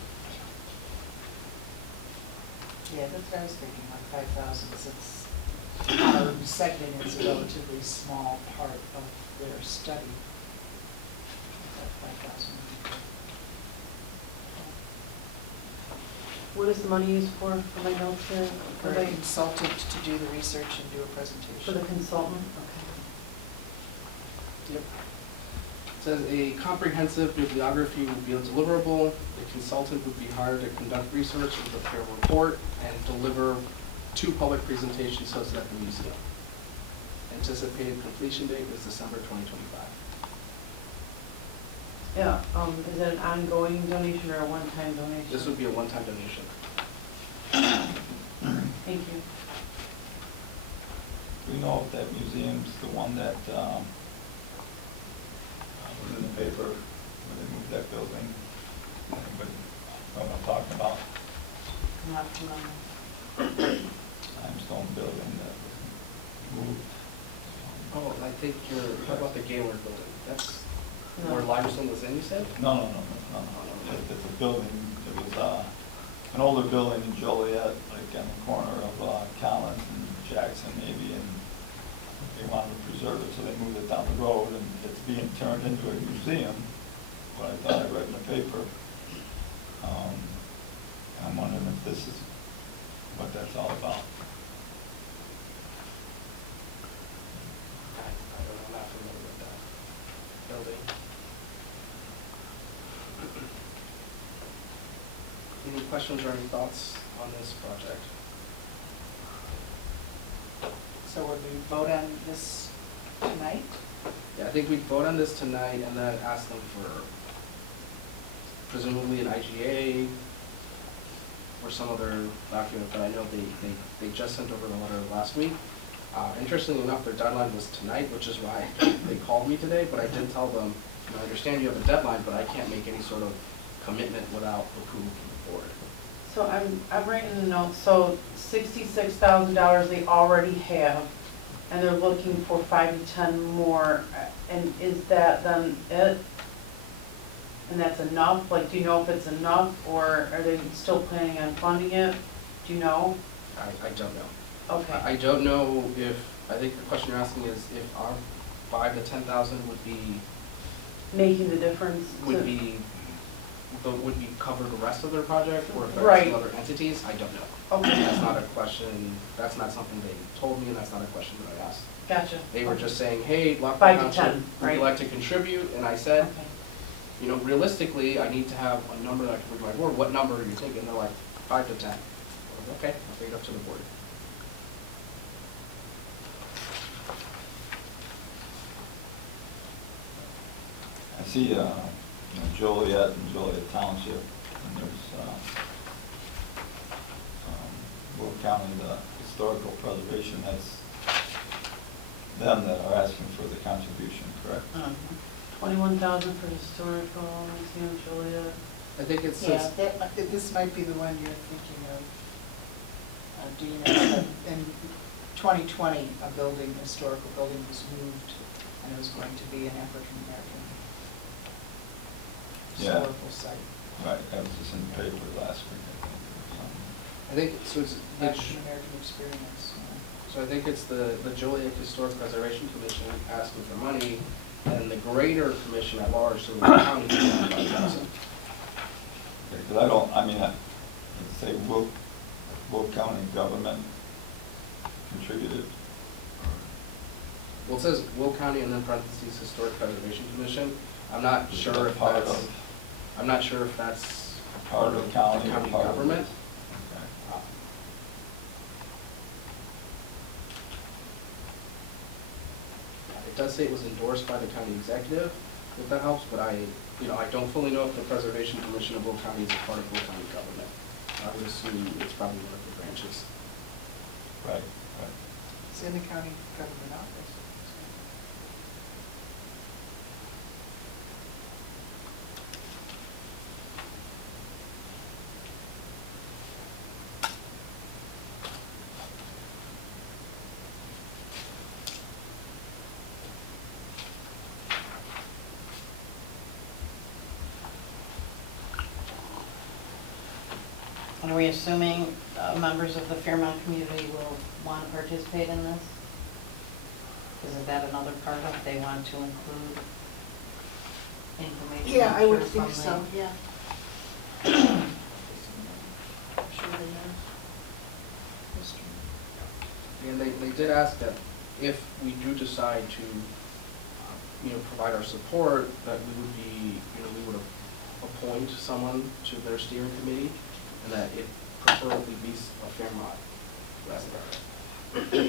Yeah, that's what I was thinking, like 5,000, since our segment is a relatively small part of their study. That 5,000. What is the money used for my notes here? For a consultant to do the research and do a presentation. For the consultant? Yep. It says a comprehensive bibliography would be a deliverable. The consultant would be hired to conduct research and prepare a report and deliver 2 public presentations hosted at the museum. Anticipated completion date is December 2025. Yeah, is it an ongoing donation or a one-time donation? This would be a one-time donation. Thank you. Do we know if that museum's the one that was in the paper when they moved that building? Anybody know what I'm talking about? Not familiar. Limestone building that was moved. Oh, I think you're talking about the Gaylord building. That's No. where limestone was in, you said? No. It's a building, it was an older building in Joliet, like on the corner of Collins and Jackson maybe, and they wanted to preserve it, so they moved it down the road, and it's being turned into a museum, what I thought I read in the paper. I'm wondering if this is what that's all about. I don't know, I'm not familiar with that building. Any questions or any thoughts on this project? So would we vote on this tonight? Yeah, I think we'd vote on this tonight and then ask them for presumably an IGA or some other document, but I know they just sent over the letter last week. Interestingly enough, their deadline was tonight, which is why they called me today, but I did tell them, I understand you have a deadline, but I can't make any sort of commitment without approval from the board. So I'm writing a note, so $66,000 they already have, and they're looking for 5 to 10 more, and is that then it? And that's enough? Like, do you know if it's enough, or are they still planning on funding it? Do you know? I don't know. Okay. I don't know if, I think the question you're asking is if our 5 to 10,000 would be, Making the difference? would be cover the rest of their project, or if there are Right. some other entities, I don't know. Okay, That's not a question, that's not something they told me, and that's not a question that I asked. gotcha. They were just saying, hey, Lockport 5 to Township, 10, would you right. like to contribute? And I said, Okay. you know, realistically, I need to have a number that I can bring to my board. What number are you thinking? They're like, 5 to 10. I was, okay, I'll take it up to the board. I see, you know, Joliet and Joliet Township, and there's, Will County, the historical preservation, that's them that are asking for the contribution, correct? 21,000 for historical, Museum Joliet. I think it's, Yeah, this might be the one you're thinking of, Dean. In 2020, a building, a historical building was moved, and it was going to be an African-American Yeah. historical site. Right, that was just in the paper last week, I think, or something. I think, so it's, African-American experience. so I think it's the Joliet Historic Preservation Commission asking for money, and the greater commission at large, so the county, is 5,000. Because I don't, I mean, I'd say Will County government contributed. Well, it says Will County and then parentheses Historic Preservation Commission. I'm not Is sure that if part that's, of- I'm not sure if that's Part of the county or part of government. Okay. It does say it was endorsed by the county executive, if that helps, but I don't fully know if the Preservation Commission of Will County is a part of Will County government. I would assume it's probably one of the branches. Right, right. It's in the county government office. And are we assuming members of the Fairmont community will want to participate in this? Isn't that another part of, they want to include information? Yeah, I would I'm think sure, so, from yeah. I'm sure they have. And they did ask that if we do decide to, provide our support, that we would be, we would appoint someone to their steering committee, and that it preferably be a Fairmont resident.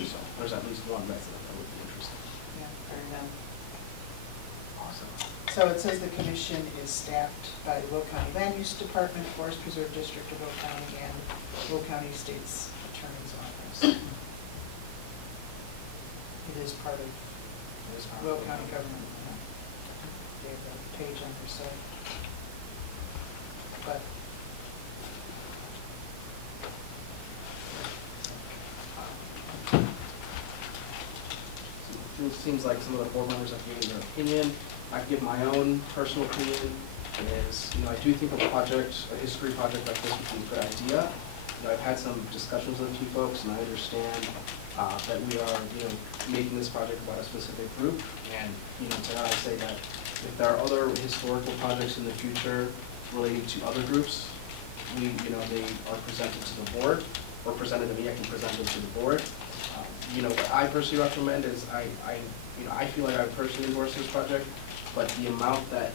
So there's at least one resident that would be interested. Yeah. Very good. Awesome. So it says the commission is staffed by the Will County Land Use Department, Forest Preserve District of Will County, and Will County State's Attorney's Office. It is part of Will County government. They have a page on their site. But It seems like some of the board members have given their opinion. I give my own personal opinion, is, I do think a project, a history project like this would be a good idea. I've had some discussions with a few folks, and I understand that we are, making this project about a specific group. And, to that I say that if there are other historical projects in the future relating to other groups, they are presented to the board, or presented to me, I can present them to the board. What I personally recommend is I feel like I would personally endorse this project, but the amount that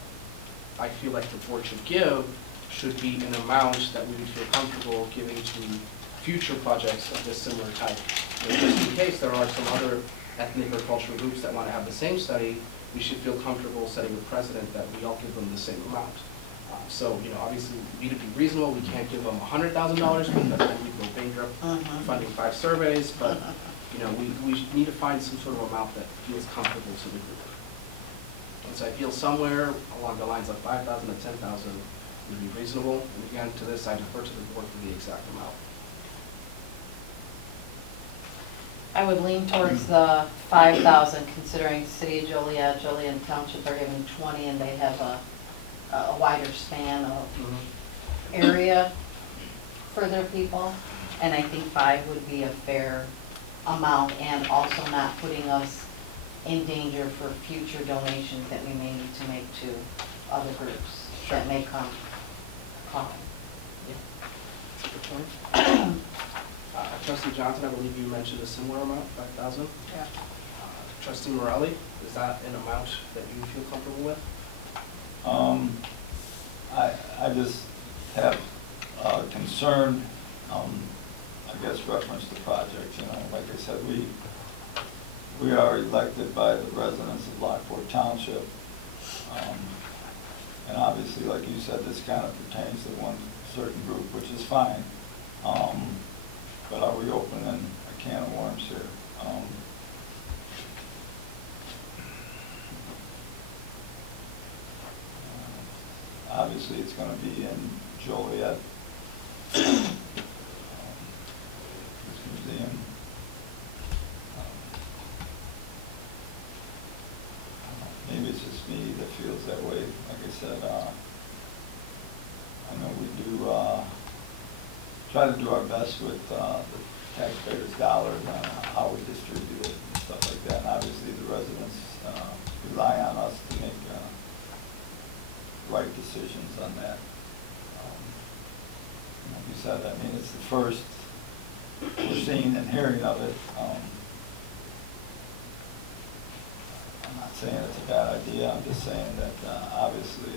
I feel like the board should give should be an amount that we would feel comfortable giving to future projects of this similar type. Just in case there are some other ethnic or cultural groups that want to have the same study, we should feel comfortable setting a precedent that we all give them the same amount. So, obviously, we need to be reasonable, we can't give them $100,000 because then we'd go bankrupt funding 5 surveys, but, we need to find some sort of amount that feels comfortable to the group. And so I feel somewhere along the lines of 5,000 to 10,000 would be reasonable. And again, to this, I defer to the board for the exact amount. I would lean towards the 5,000, considering City of Joliet, Joliet Township are giving 20, and they have a wider span of area for their people. And I think 5 would be a fair amount, and also not putting us in danger for future donations that we may need to make to other groups that may come calling. Good point. Trustee Johnson, I believe you mentioned a similar amount, 5,000. Yeah. Trustee Morelli, is that an amount that you feel comfortable with? I just have concern, I guess, reference to projects, you know, like I said, we are elected by the residents of Lockport Township. And obviously, like you said, this kind of pertains to one certain group, which is fine. But are we opening a can of worms here? Obviously, it's going to be in Joliet. This museum. Maybe it's just me that feels that way. Like I said, I know we do try to do our best with the taxpayers' dollars on how we distribute it and stuff like that. And obviously, the residents rely on us to make right decisions on that. Like you said, I mean, it's the first we're seeing and hearing of it. I'm not saying it's a bad idea. I'm just saying that obviously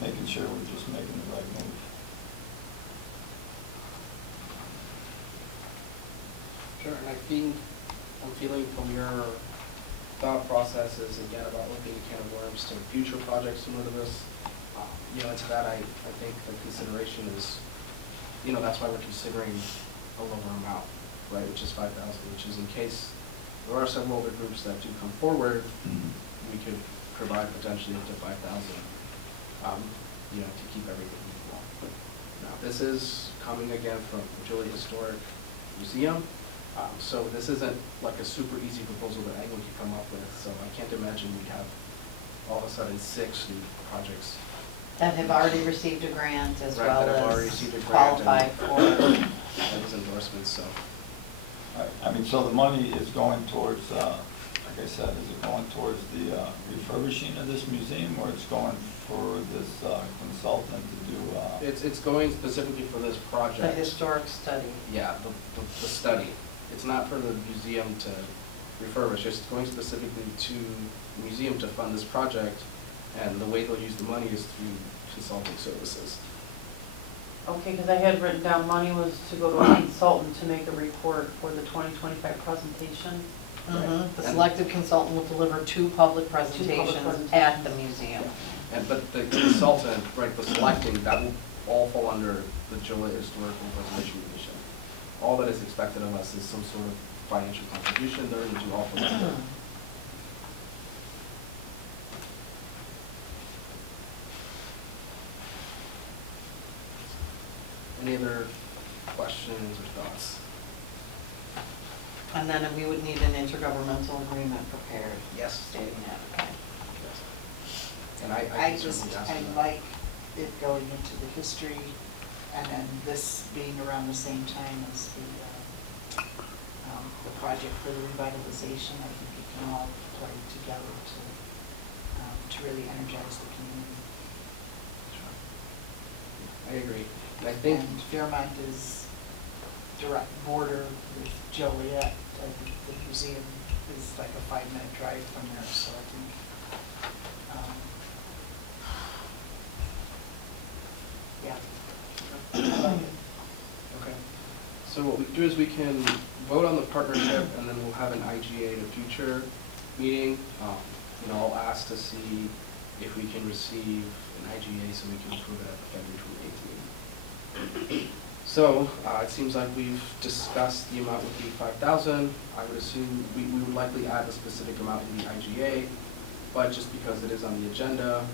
making sure we're just making the right move. Sure, and I'm feeling from your thought processes, again, about looking at can of worms to future projects similar to this, you know, to that, I think the consideration is, you know, that's why we're considering a lower amount, right, which is 5,000, which is in case there are several other groups that do come forward, we could provide potentially up to 5,000, you know, to keep everything equal. Now, this is coming again from the Joliet Historic Museum, so this isn't like a super easy proposal that anyone can come up with, so I can't imagine we'd have all of a sudden 6 new projects. That have already received a grant as Right, well that have already as received a grant qualified for. those endorsements, so. Right. I mean, so the money is going towards, like I said, is it going towards the refurbishing of this museum, or it's going for this consultant to do? It's going specifically for this project. The historic study. Yeah, the study. It's not for the museum to refurbish, it's going specifically to the museum to fund this project, and the way they'll use the money is through consulting services. Okay, because I had written down money was to go to a consultant to make a report for the 2025 presentation. Right. The selected consultant will deliver 2 public presentations at the museum. But the consultant, right, the selecting, that will all fall under the Joliet Historical Preservation Commission. All that is expected of us is some sort of financial contribution there to all for that. Any other questions or thoughts? And then we would need an intergovernmental agreement prepared. Yes. Stating that, okay. And I can just, certainly ask I for that. like it going into the history, and then this being around the same time as the project for the revitalization. I think it can all play together to really energize the community. I agree. And I think, And Fairmont is direct border with Joliet. I think the museum is like a 5-minute drive from there, so I think yeah. I like it. okay. So what we do is we can vote on the partnership, and then we'll have an IGA at a future meeting. You know, I'll ask to see if we can receive an IGA so we can approve it at the February 28th meeting. So it seems like we've discussed the amount would be 5,000. I would assume we would likely add a specific amount in the IGA. but just because it is on the agenda,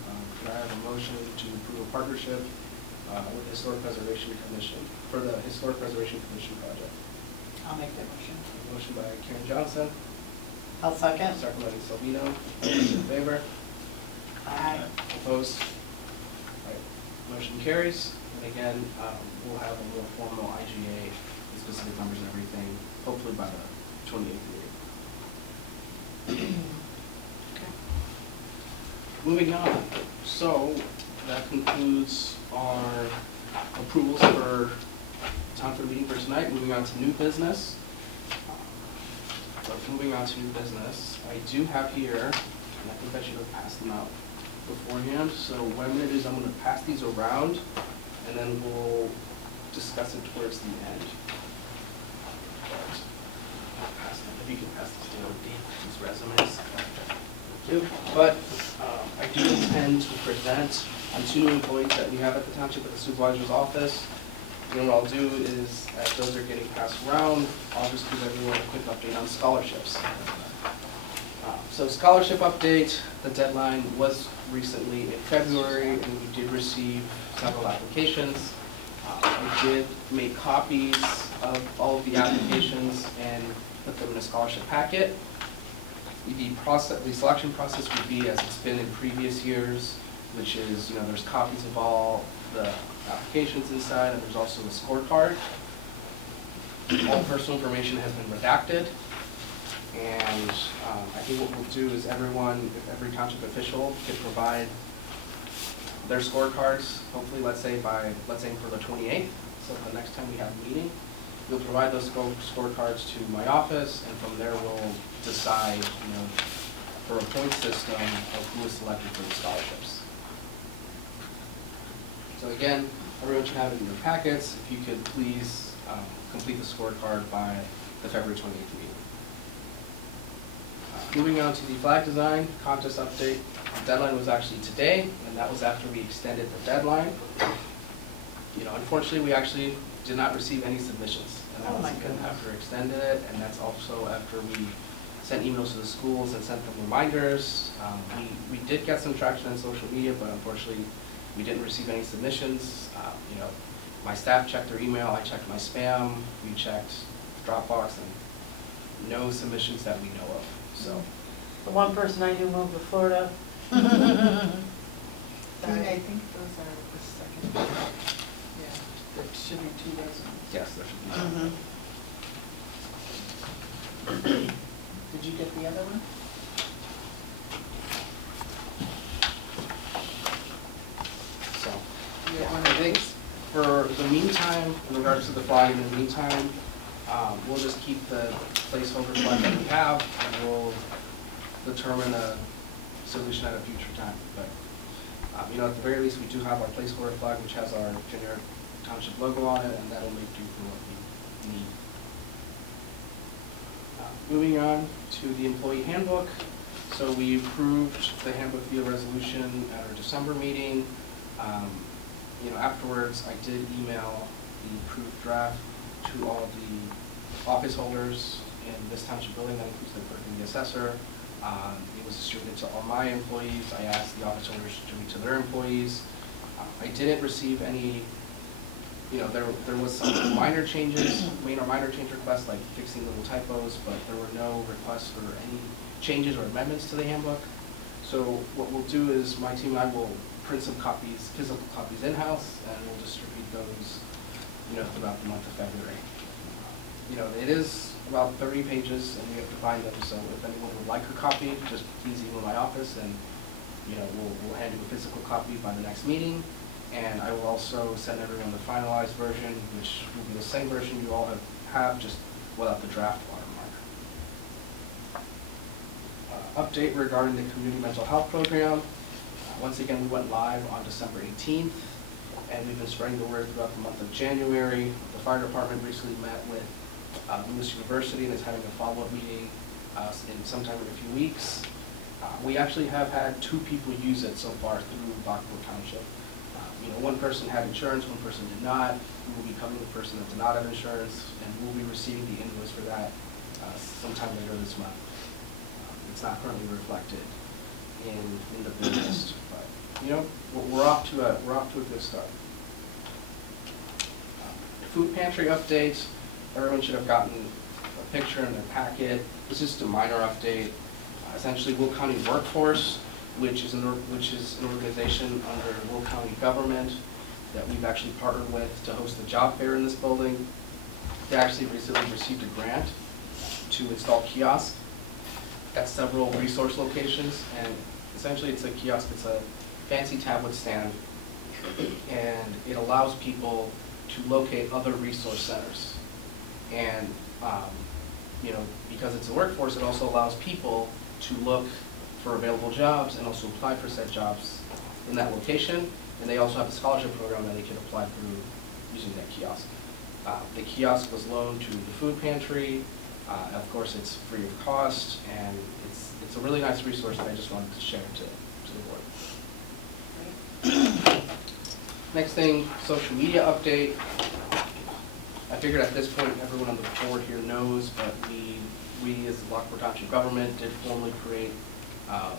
could I have a motion to approve a partnership with Historic Preservation Commission for the Historic Preservation Commission project? I'll make that motion. A motion by Karen Johnson, I'll second. second by Salvino. All those in favor? Aye. Opposed? All right, motion carries. And again, we'll have a more formal IGA, with specific numbers and everything, hopefully by the 28th meeting. Moving on, so that concludes our approvals for township meeting for tonight. Moving on to new business. But moving on to new business, I do have here, and I think I should have passed them out beforehand. So what I'm gonna do is I'm gonna pass these around, and then we'll discuss it towards the end. But I'll pass them, if you can pass these down, these resumes. But I do intend to present on 2 new employees that we have at the township at the supervisor's office. And what I'll do is, as those are getting passed around, I'll just give everyone a quick update on scholarships. So scholarship update, the deadline was recently in February, and we did receive several applications. I did make copies of all of the applications and put them in a scholarship packet. The selection process would be as it's been in previous years, which is, there's copies of all the applications inside, and there's also a scorecard. All personal information has been redacted, and I think what we'll do is every township official can provide their scorecards, hopefully, let's say for the 28th, so the next time we have a meeting. We'll provide those scorecards to my office, and from there we'll decide, for a point system of who is selected for the scholarships. So again, everyone should have it in your packets. If you could please complete the scorecard by the February 28th meeting. Moving on to the flag design contest update. The deadline was actually today, and that was after we extended the deadline. Unfortunately, we actually did not receive any submissions. And that was again after extended it, and that's also after we sent emails to the schools and sent them reminders. We did get some traction on social media, but unfortunately, we didn't receive any submissions. My staff checked their email, I checked my spam, we checked Dropbox, and no submissions that we know of. So The one person I knew moved to Florida. I think those are the second, yeah, there should be 2 resumes. yes, there should be. Did you get the other one? So, I think for the meantime, in regards to the flag, in the meantime, we'll just keep the placeholder flag that we have, and we'll determine a solution at a future time. But, at the very least, we do have our placeholder flag, which has our generic township logo on it, and that'll make do for what we need. Moving on to the employee handbook. So we approved the handbook via resolution at our December meeting. Afterwards, I did email the approved draft to all of the office holders in this township building. That includes the clerk and the assessor. It was distributed to all my employees. I asked the office holders to distribute to their employees. I didn't receive any, there was some minor change requests, like fixing little typos, but there were no requests for any changes or amendments to the handbook. So what we'll do is my team and I will print some copies, physical copies in-house, and we'll distribute those, throughout the month of February. It is about 30 pages, and we have to find them, so if anyone would like a copy, just please email my office, and, we'll hand you a physical copy by the next meeting. And I will also send everyone the finalized version, which will be the same version you all have just without the draft watermark. Update regarding the community mental health program. Once again, we went live on December 18th, and we've been spreading the word throughout the month of January. The fire department recently met with Lewis University and is having a follow-up meeting sometime in a few weeks. We actually have had 2 people use it so far through Lockport Township. One person had insurance, one person did not. We will be covering the person that did not have insurance, and we'll be receiving the invoice for that sometime later this month. It's not currently reflected in the bid list. But, you know, we're off to a good start. Food pantry updates. Everyone should have gotten a picture in their packet. This is just a minor update. Essentially, Will County Workforce, which is an organization under Will County government that we've actually partnered with to host the job fair in this building. They actually recently received a grant to install kiosks at several resource locations, and essentially it's a kiosk. It's a fancy tablet stand, and it allows people to locate other resource centers. And you know, because it's a workforce, it also allows people to look for available jobs and also apply for said jobs in that location. And they also have a scholarship program that they can apply through using that kiosk. The kiosk was loaned to the food pantry. Of course, it's free of cost, and it's a really nice resource that I just wanted to share to the board. Next thing, social media update. I figured at this point everyone on the board here knows, but we as the Lockport Township government did formally create a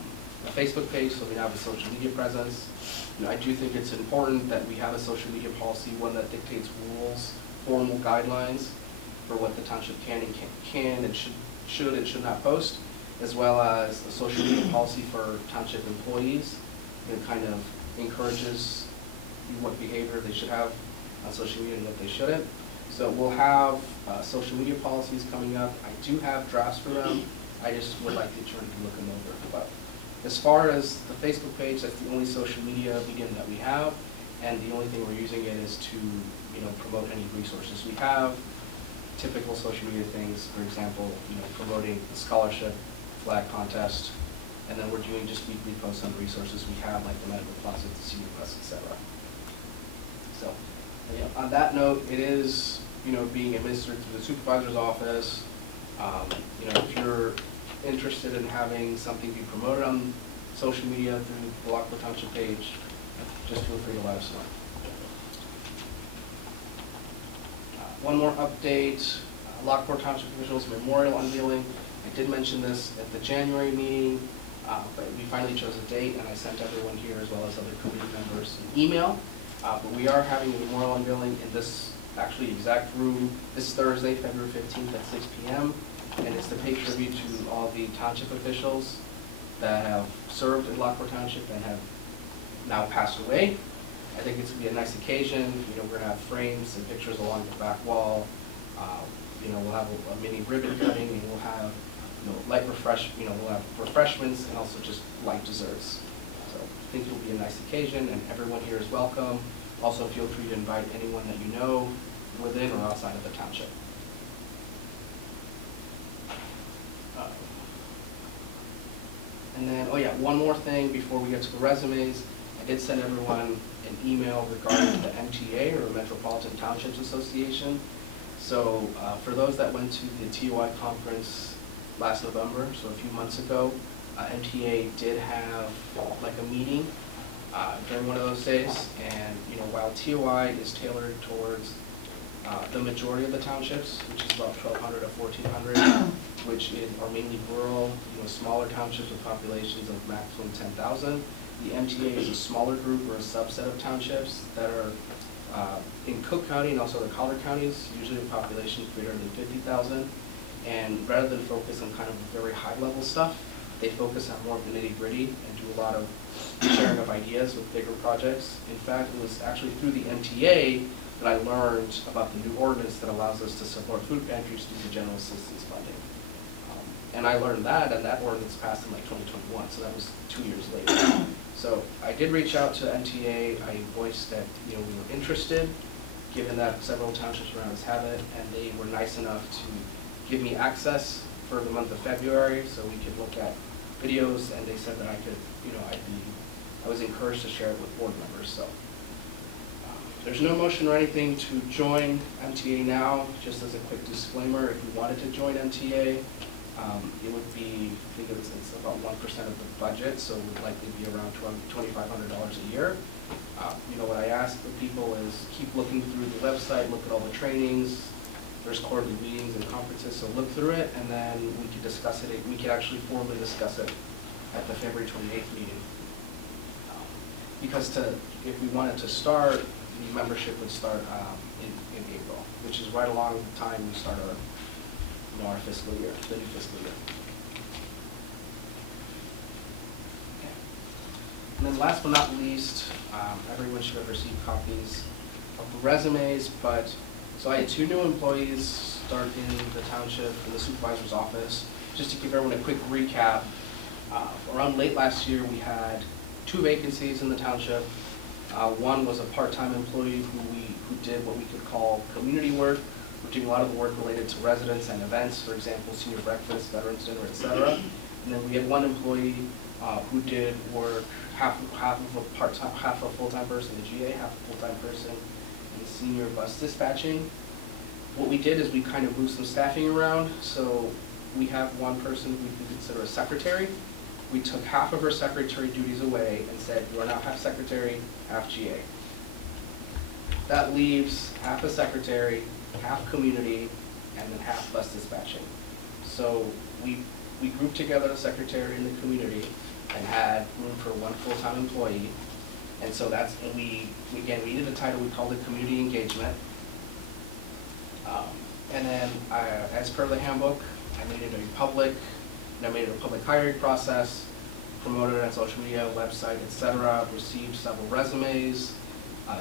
Facebook page, so we now have a social media presence. You know, I do think it's important that we have a social media policy, one that dictates rules, formal guidelines for what the township can and should not post, as well as a social media policy for township employees, and kind of encourages what behavior they should have on social media and what they shouldn't. So we'll have social media policies coming up. I do have drafts for them. I just would like the attorney to look them over. But as far as the Facebook page, that's the only social media medium that we have, and the only thing we're using it is to, you know, promote any resources we have. Typical social media things, for example, you know, promoting the scholarship flag contest, and then we're doing just weekly posts on resources we have, like the medical closet, the senior bus, etc. So, you know, on that note, it is, you know, being administered through the supervisor's office. You know, if you're interested in having something be promoted on social media through the Lockport Township page, just feel free to let us know. One more update, Lockport Township officials memorial unveiling. I did mention this at the January meeting, but we finally chose a date, and I sent everyone here, as well as other committee members, an email. But we are having a memorial unveiling in this actually exact room this Thursday, February 15th at 6 p.m. And it's to pay tribute to all the township officials that have served in Lockport Township and have now passed away. I think it's going to be a nice occasion. You know, we're going to have frames and pictures along the back wall. You know, we'll have a mini ribbon cutting, and we'll have, you know, we'll have refreshments and also just light desserts. So I think it'll be a nice occasion, and everyone here is welcome. Also, feel free to invite anyone that you know within or outside of the township. And then, oh yeah, one more thing before we get to the resumes. I did send everyone an email regarding the MTA, or Metropolitan Townships Association. So for those that went to the TOI conference last November, so a few months ago, MTA did have like a meeting during one of those days. And you know, while TOI is tailored towards the majority of the townships, which is about 1,200 to 1,400, which are mainly rural, you know, smaller townships with populations of maximum 10,000. The MTA is a smaller group, or a subset of townships that are in Cook County and also the collar counties, usually with populations greater than 50,000. And rather than focus on kind of very high-level stuff, they focus on more of the nitty-gritty and do a lot of sharing of ideas with bigger projects. In fact, it was actually through the MTA that I learned about the new ordinance that allows us to support food pantries through the general assistance funding. And I learned that, and that ordinance passed in like 2021, so that was 2 years later. So I did reach out to MTA. I voiced that, you know, we were interested, given that several townships around us have it, and they were nice enough to give me access for the month of February so we could look at videos, and they said that I could, you know, I was encouraged to share it with board members. So there's no motion or anything to join MTA now. Just as a quick disclaimer, if you wanted to join MTA, it would be, I think it's about 1% of the budget, so it would likely be around $2,500 a year. You know, what I ask the people is keep looking through the website, look at all the trainings. There's quarterly meetings and conferences, so look through it, and then we could discuss it. We could actually formally discuss it at the February 28th meeting. Because if we wanted to start, the membership would start in April, which is right along the time we start our fiscal year, the new fiscal year. Okay. And then last but not least, everyone should have received copies of the resumes, so I had 2 new employees start in the township in the supervisor's office. Just to give everyone a quick recap, around late last year we had 2 vacancies in the township. One was a part-time employee who did what we could call community work. We're doing a lot of the work related to residents and events, for example, senior breakfast, veterans dinner, etc. And then we had one employee who did work half of a part-time, half a full-time person in the GA, half a full-time person in senior bus dispatching. What we did is we kind of moved some staffing around. So we have one person who we consider a secretary. We took half of her secretary duties away and said, you are now half secretary, half GA. That leaves half a secretary, half community, and then half bus dispatching. So we grouped together the secretary and the community and had room for one full-time employee. And so we needed a title, we called it community engagement. And then as per the handbook, I made it a public hiring process, promoted it on social media, website, etc., received several resumes,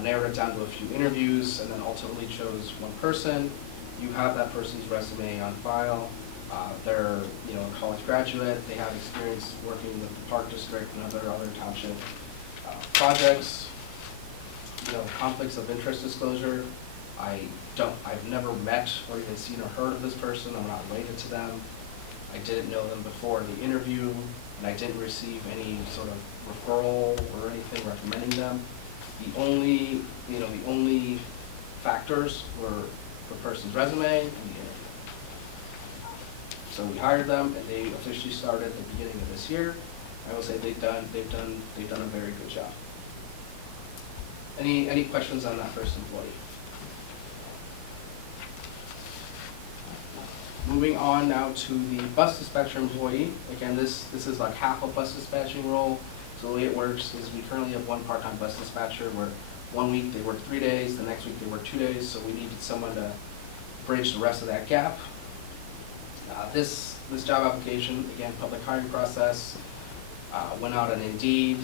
narrowed it down to a few interviews, and then ultimately chose one person. You have that person's resume on file. They're a college graduate. They have experience working with the Park District and other township projects. Conflicts of interest disclosure. I've never met or even seen or heard of this person. I'm not related to them. I didn't know them before the interview, and I didn't receive any sort of referral or anything recommending them. The only factors were the person's resume and the interview. So we hired them, and they officially started at the beginning of this year. I will say they've done a very good job. Any questions on that first employee? Moving on now to the bus dispatcher employee. Again, this is like half a bus dispatching role. So the way it works is we currently have one part-time bus dispatcher where 1 week they work 3 days, the next week they work 2 days, so we needed someone to bridge the rest of that gap. This job application, again, public hiring process, went out on Indeed,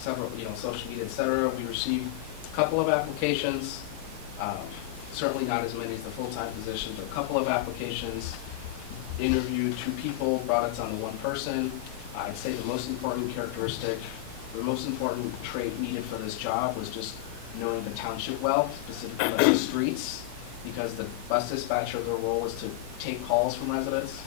several, social media, etc. We received a couple of applications. Certainly not as many as the full-time position, but a couple of applications, interviewed 2 people, brought it down to 1 person. I'd say the most important characteristic, the most important trait needed for this job was just knowing the township well, specifically the streets, because the bus dispatcher, their role is to take calls from residents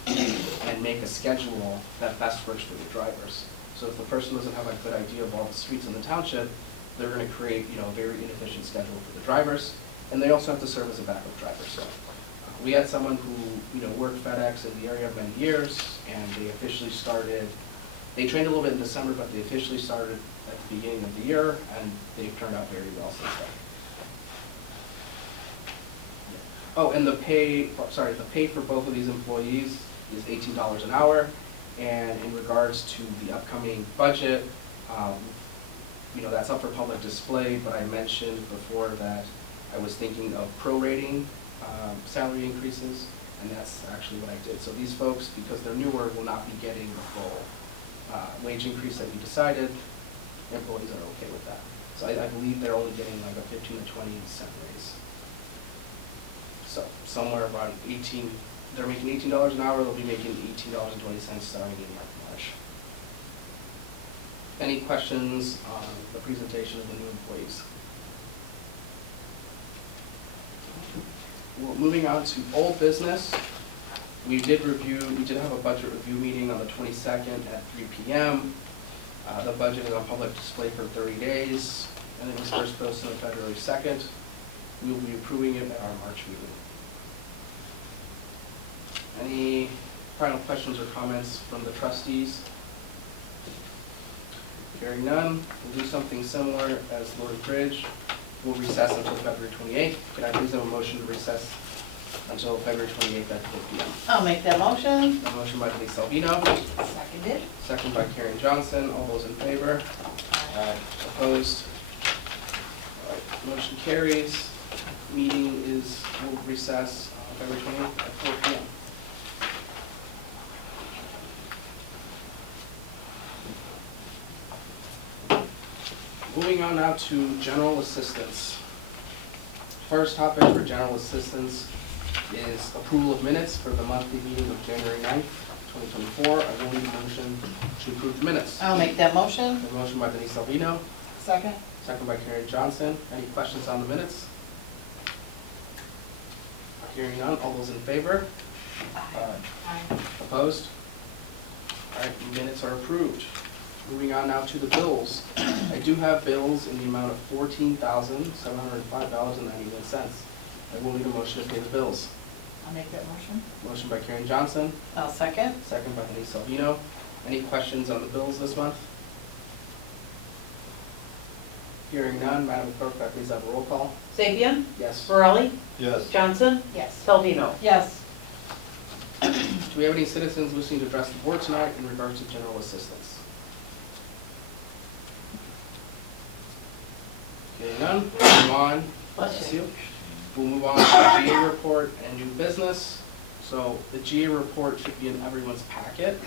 and make a schedule that best works for the drivers. So if the person doesn't have a good idea of all the streets in the township, they're going to create a very inefficient schedule for the drivers. And they also have to serve as a backup driver. So we had someone who worked FedEx in the area many years, and they officially started. They trained a little bit in December, but they officially started at the beginning of the year, and they've turned out very well since then. Oh, and the pay for both of these employees is $18 an hour. And in regards to the upcoming budget, that's up for public display. But I mentioned before that I was thinking of prorating salary increases, and that's actually what I did. So these folks, because they're newer, will not be getting the full wage increase that we decided. Employees are okay with that. So I believe they're only getting like a 15 to 20 cent raise. So somewhere around they're making $18 an hour, they'll be making $18.20 starting in March. Any questions on the presentation of the new employees? Well, moving on to old business. We did have a budget review meeting on the 22nd at 3 p.m. The budget is on public display for 30 days, and it was first posted on February 2nd. We will be approving it at our March meeting. Any final questions or comments from the trustees? Hearing none, we'll do something similar as Lord Bridge. We'll recess until February 28th. Can I please have a motion to recess until February 28th at 4 p.m. I'll make that motion. A motion by Denise Salvino, Seconded. second by Karen Johnson. All those in favor? Opposed? All right, motion carries. Meeting will recess February 28th at 4 p.m. Moving on now to general assistance. First topic for general assistance is approval of minutes for the monthly meeting of January 9th, 2024. I will need a motion to approve the minutes. I'll make that motion. A motion by Denise Salvino, Second. second by Karen Johnson. Any questions on the minutes? Hearing none, all those in favor? Aye. Opposed? All right, minutes are approved. Moving on now to the bills. I do have bills in the amount of $14,705.91. I will need a motion to pay the bills. I'll make that motion. Motion by Karen Johnson, I'll second. second by Denise Salvino. Any questions on the bills this month? Hearing none, Madam Clerk, can I please have a roll call? Sabian, Yes. Borelli, Yes. Johnson, Yes. Salvino. Yes. Do we have any citizens wishing to address the board tonight in regards to general assistance? Hearing none, we'll move on. Bless you. We'll move on to the GA report and new business. So the GA report should be in everyone's packet.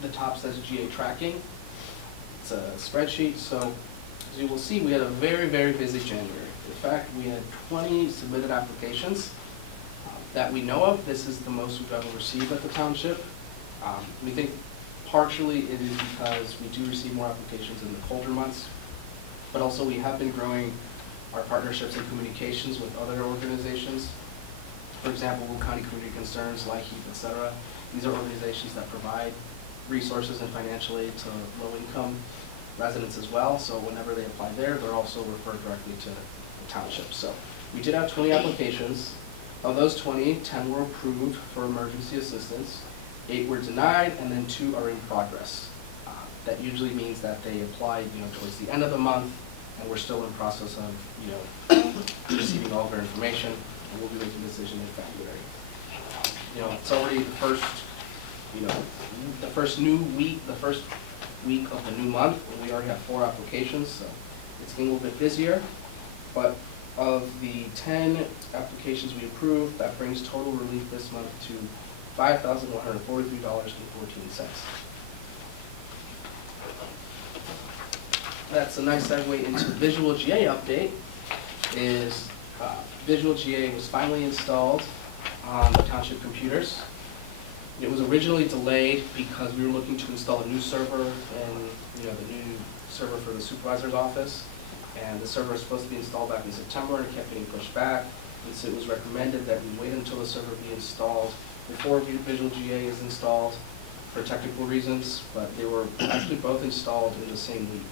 The top says GA tracking. It's a spreadsheet, so as you will see, we had a very, very busy January. In fact, we had 20 submitted applications that we know of. This is the most we've ever received at the township. We think partially it is because we do receive more applications in the colder months, but also we have been growing our partnerships and communications with other organizations. For example, Will County Community Concerns, LIHEAP, etc. These are organizations that provide resources and financial aid to low-income residents as well. So whenever they apply there, they're also referred directly to the township. So we did have 20 applications. Of those 20, 10 were approved for emergency assistance, 8 were denied, and then 2 are in progress. That usually means that they applied, towards the end of the month, and we're still in process of, receiving all of their information, and we'll be making a decision in February. It's already the first week of the new month, and we already have 4 applications, so it's getting a little bit busier. But of the 10 applications we approved, that brings total relief this month to $5,143.14. That's a nice segue into the Visual GA update. Visual GA was finally installed on the township computers. It was originally delayed because we were looking to install a new server and the new server for the supervisor's office. And the server was supposed to be installed back in September and it kept getting pushed back. And so it was recommended that we wait until the server be installed before Visual GA is installed for technical reasons, but they were actually both installed in the same week.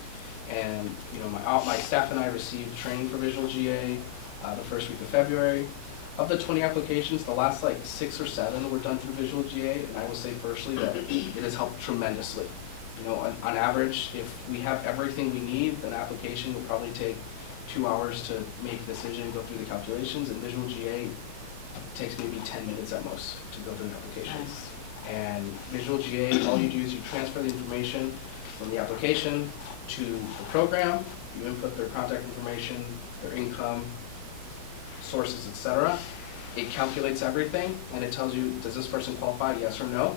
And my staff and I received training for Visual GA the first week of February. Of the 20 applications, the last 6 or 7 were done through Visual GA, and I will say personally that it has helped tremendously. On average, if we have everything we need, an application will probably take 2 hours to make a decision and go through the calculations, and Visual GA takes maybe 10 minutes at most to go through an application. Nice. And Visual GA, all you do is you transfer the information from the application to the program, you input their contact information, their income, sources, etc. It calculates everything, and it tells you, does this person qualify, yes or no?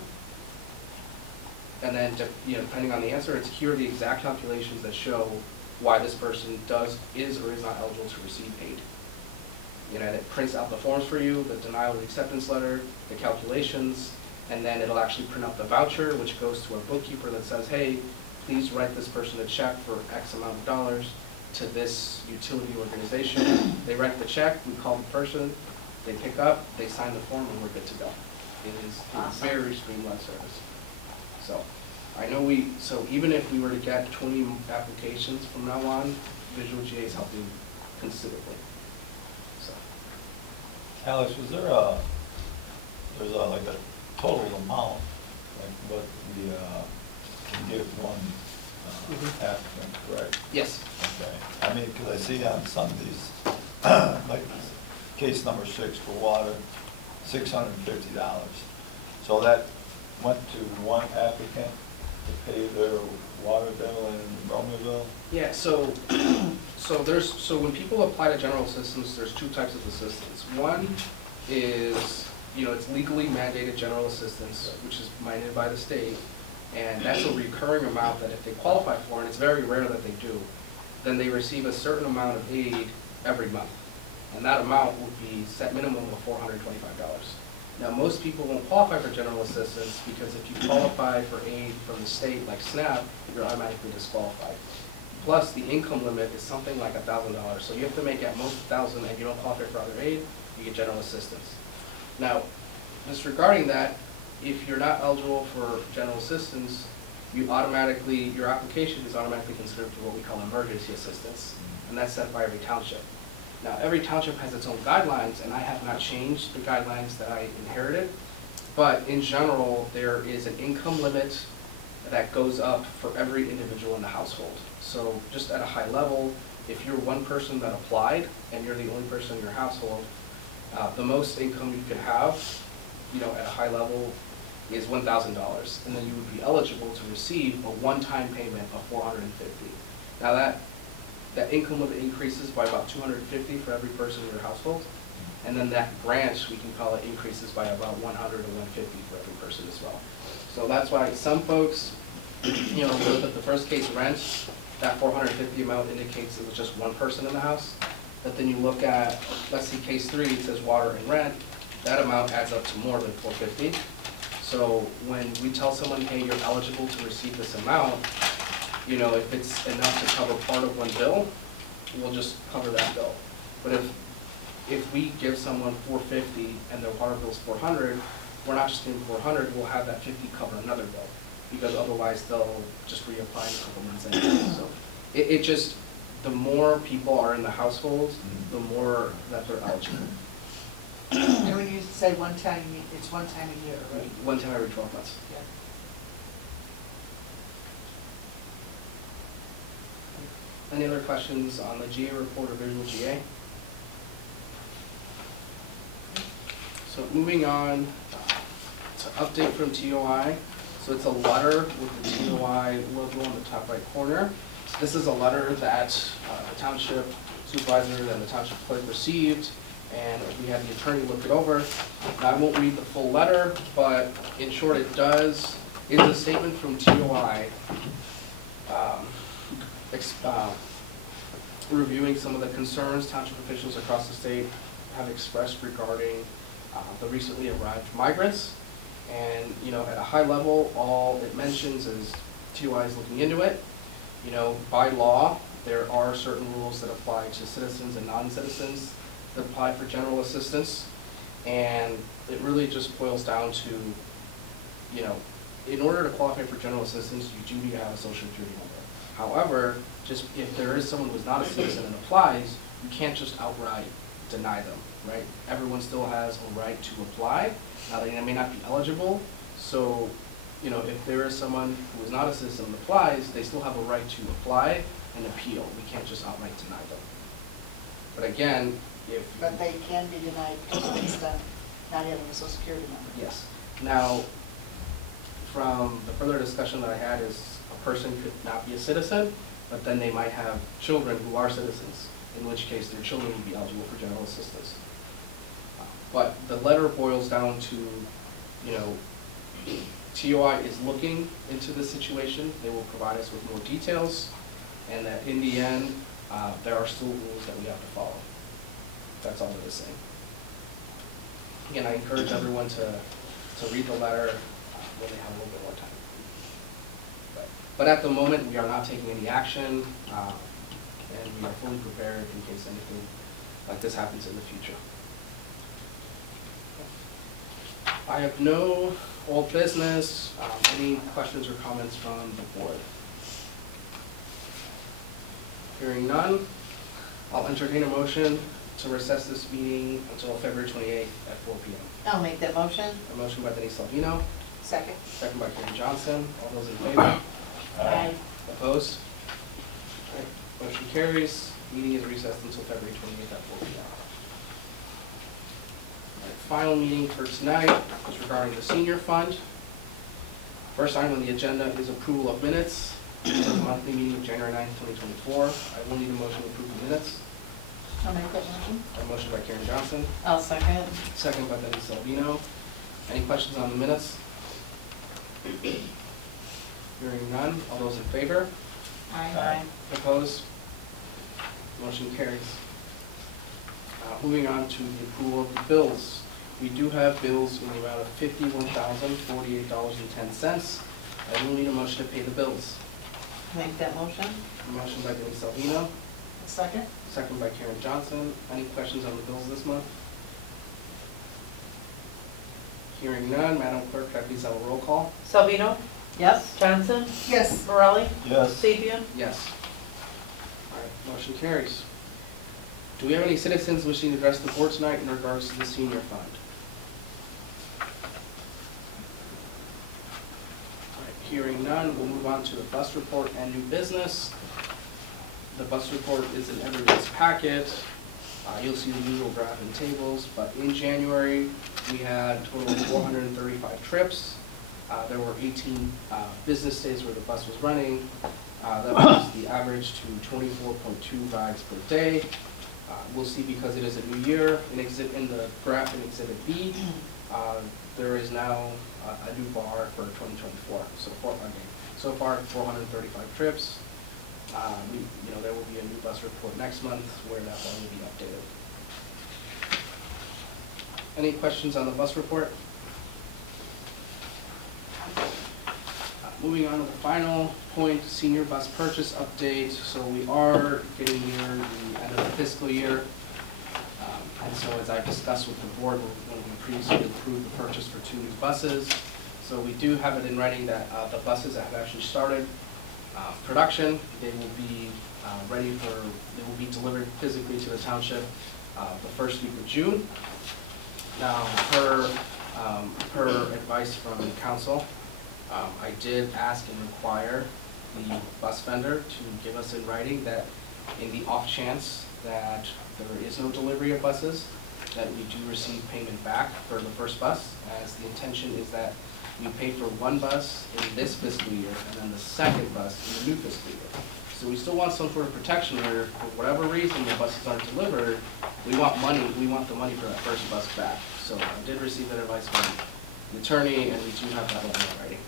And then, depending on the answer, it's here are the exact calculations that show why this person is or is not eligible to receive aid. And it prints out the forms for you, the denial of acceptance letter, the calculations, and then it'll actually print out the voucher, which goes to our bookkeeper that says, hey, please write this person a check for X amount of dollars to this utility organization. They write the check, we call the person, they pick up, they sign the form, and we're good to go. It is a very streamlined service. So even if we were to get 20 applications from now on, Visual GA is helping considerably. So. Alex, there's a total amount, what we give one applicant, correct? Yes. Okay. Because I see on some of these, case number 6 for water, $650. So that went to one applicant to pay their water bill in Romaville. Yeah, so when people apply to general assistance, there's two types of assistance. One is, it's legally mandated general assistance, which is mandated by the state, and that's a recurring amount that if they qualify for, and it's very rare that they do, then they receive a certain amount of aid every month. And that amount would be set minimum of $425. Now, most people won't qualify for general assistance because if you qualify for aid from the state, like SNAP, you're automatically disqualified. Plus, the income limit is something like $1,000. So you have to make at most $1,000 and you don't qualify for other aid, you get general assistance. Now, disregarding that, if you're not eligible for general assistance, your application is automatically considered for what we call emergency assistance, and that's set by every township. Now, every township has its own guidelines, and I have not changed the guidelines that I inherited, but in general, there is an income limit that goes up for every individual in the household. So just at a high level, if you're one person that applied and you're the only person in your household, the most income you could have, at a high level is $1,000, and then you would be eligible to receive a one-time payment of $450. Now that income limit increases by about $250 for every person in your household, and then that grant, we can call it, increases by about $100 or $150 for every person as well. So that's why some folks, look at the first case rent, that $450 amount indicates it was just one person in the house. But then you look at, let's see, case 3, it says water and rent, that amount adds up to more than $450. So when we tell someone, hey, you're eligible to receive this amount, if it's enough to cover part of one bill, we'll just cover that bill. But if we give someone $450 and their water bill's $400, we're not just doing $400, we'll have that $50 cover another bill, because otherwise they'll just reapply in a couple months anyway. So it just, the more people are in the household, the more that they're eligible. And when you say one time, it's one time a year, right? One time every 12 months. Yeah. Any other questions on the GA report or visual GA? So moving on to update from TOI. So it's a letter with the TOI logo on the top right corner. This is a letter that the township supervisor and the township clerk received, and we had the attorney look it over. Now, I won't read the full letter, but in short, it is a statement from TOI reviewing some of the concerns township officials across the state have expressed regarding the recently arrived migrants. And, at a high level, all it mentions is TOI is looking into it. By law, there are certain rules that apply to citizens and non-citizens that apply for general assistance. And it really just boils down to, in order to qualify for general assistance, you do need to have a social security number. However, just if there is someone who's not a citizen and applies, you can't just outright deny them, right? Everyone still has a right to apply. Now, they may not be eligible, so, if there is someone who is not a citizen and applies, they still have a right to apply and appeal. We can't just outright deny them. But again, But they can be denied just based on not having a social security number. yes. Now, from the further discussion that I had is a person could not be a citizen, but then they might have children who are citizens, in which case their children would be eligible for general assistance. But the letter boils down to, TOI is looking into the situation. They will provide us with more details, and that in the end, there are still rules that we have to follow. That's all it is saying. Again, I encourage everyone to read the letter when they have a little bit more time. But at the moment, we are not taking any action, and we are fully prepared in case anything like this happens in the future. I have no old business. Any questions or comments from the board? Hearing none, I'll entertain a motion to recess this meeting until February 28th at 4 p.m. I'll make that motion. A motion by Denise Salvino, Second? second by Karen Johnson. All those in favor? Aye. Opposed? All right, motion carries. Meeting is recessed until February 28th at 4 p.m. Final meeting for tonight is regarding the senior fund. First item on the agenda is approval of minutes for the monthly meeting of January 9th, 2024. I will need a motion to approve the minutes. I'll make that motion. A motion by Karen Johnson, I'll second. second by Denny Salvino. Any questions on the minutes? Hearing none, all those in favor? Aye. Opposed? Motion carries. Moving on to the approval of the bills. We do have bills in the amount of $51,048.10. I will need a motion to pay the bills. Make that motion. A motion by Denny Salvino, Second? second by Karen Johnson. Any questions on the bills this month? Hearing none, Madam Clerk, can I please have a roll call? Salvino, Yes? Johnson, Yes. Morelli, Yes. Sapien. Yes. All right, motion carries. Do we have any citizens wishing to address the board tonight in regards to the senior fund? All right, hearing none, we'll move on to the bus report and new business. The bus report is in everyone's packet. You'll see the usual graph and tables, but in January, we had a total of 435 trips. There were 18 business days where the bus was running. That was the average to 24.2 rides per day. We'll see, because it is a new year, in the graph in Exhibit B, there is now a new bar for 2024. So far, 435 trips. There will be a new bus report next month where that bar will be updated. Any questions on the bus report? Moving on to the final point, senior bus purchase update. So we are getting near the end of the fiscal year. And so as I discussed with the board when we previously approved the purchase for 2 new buses, so we do have it in writing that the buses have actually started production. They will be they will be delivered physically to the township the first week of June. Now, per advice from the council, I did ask and require the bus vendor to give us in writing that in the off chance that there is no delivery of buses, that we do receive payment back for the first bus, as the intention is that we pay for 1 bus in this fiscal year and then the second bus in the new fiscal year. So we still want some sort of protection where, for whatever reason, the buses aren't delivered, we want the money for that first bus back. So I did receive that advice from the attorney, and we do have that letter in writing.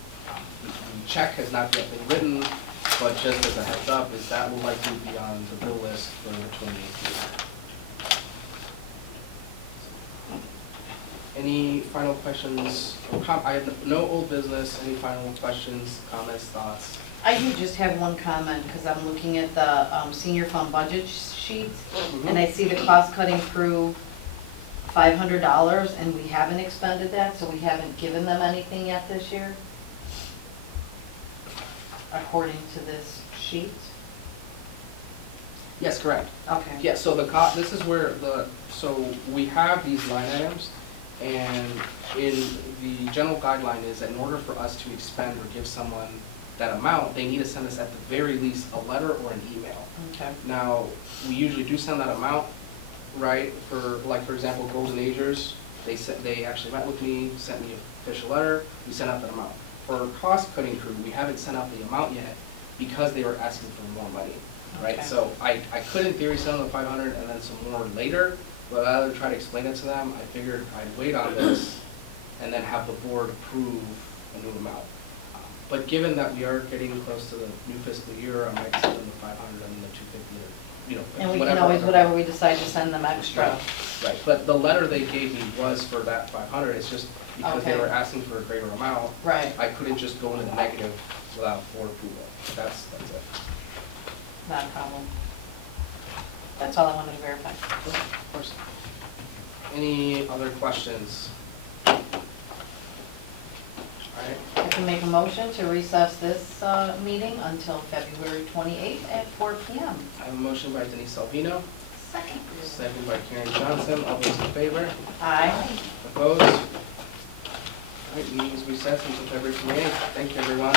The check has not yet been written, but just as a heads up, is that will likely be on the bill list for 2018. Any final questions? I have no old business. Any final questions, comments, thoughts? I do just have one comment, because I'm looking at the senior fund budget sheet, and I see the cost cutting through $500, and we haven't expended that, so we haven't given them anything yet this year, according to this sheet. Yes, correct. Okay. Yeah, so this is where so we have these line items, and in the general guideline is that in order for us to expend or give someone that amount, they need to send us at the very least a letter or an email. Okay. Now, we usually do send that amount, right? For example, Golden Agers, they actually met with me, sent me an official letter, we sent out that amount. For cost cutting crew, we haven't sent out the amount yet because they were asking for more money, right? Okay. So I could in theory send them the 500 and then some more later, but rather than try to explain it to them, I figured I'd wait on this and then have the board approve a new amount. But given that we are getting close to the new fiscal year, I might send them the 500 and the 250, or, And we can whatever. always, whatever we decide to send them extra. Right, but the letter they gave me was for that 500, it's just because they Okay. were asking for a greater amount. Right. I couldn't just go into the negative without board approval. That's it. Not a problem. That's all I wanted to verify. Of course. Any other questions? All right, I can make a motion to recess this meeting until February 28th at 4 PM. I have a motion by Denise Salvino, Second. second by Karen Johnson. All those in favor? Aye. Opposed? All right, meeting is recessed until February 28th. Thank you, everyone.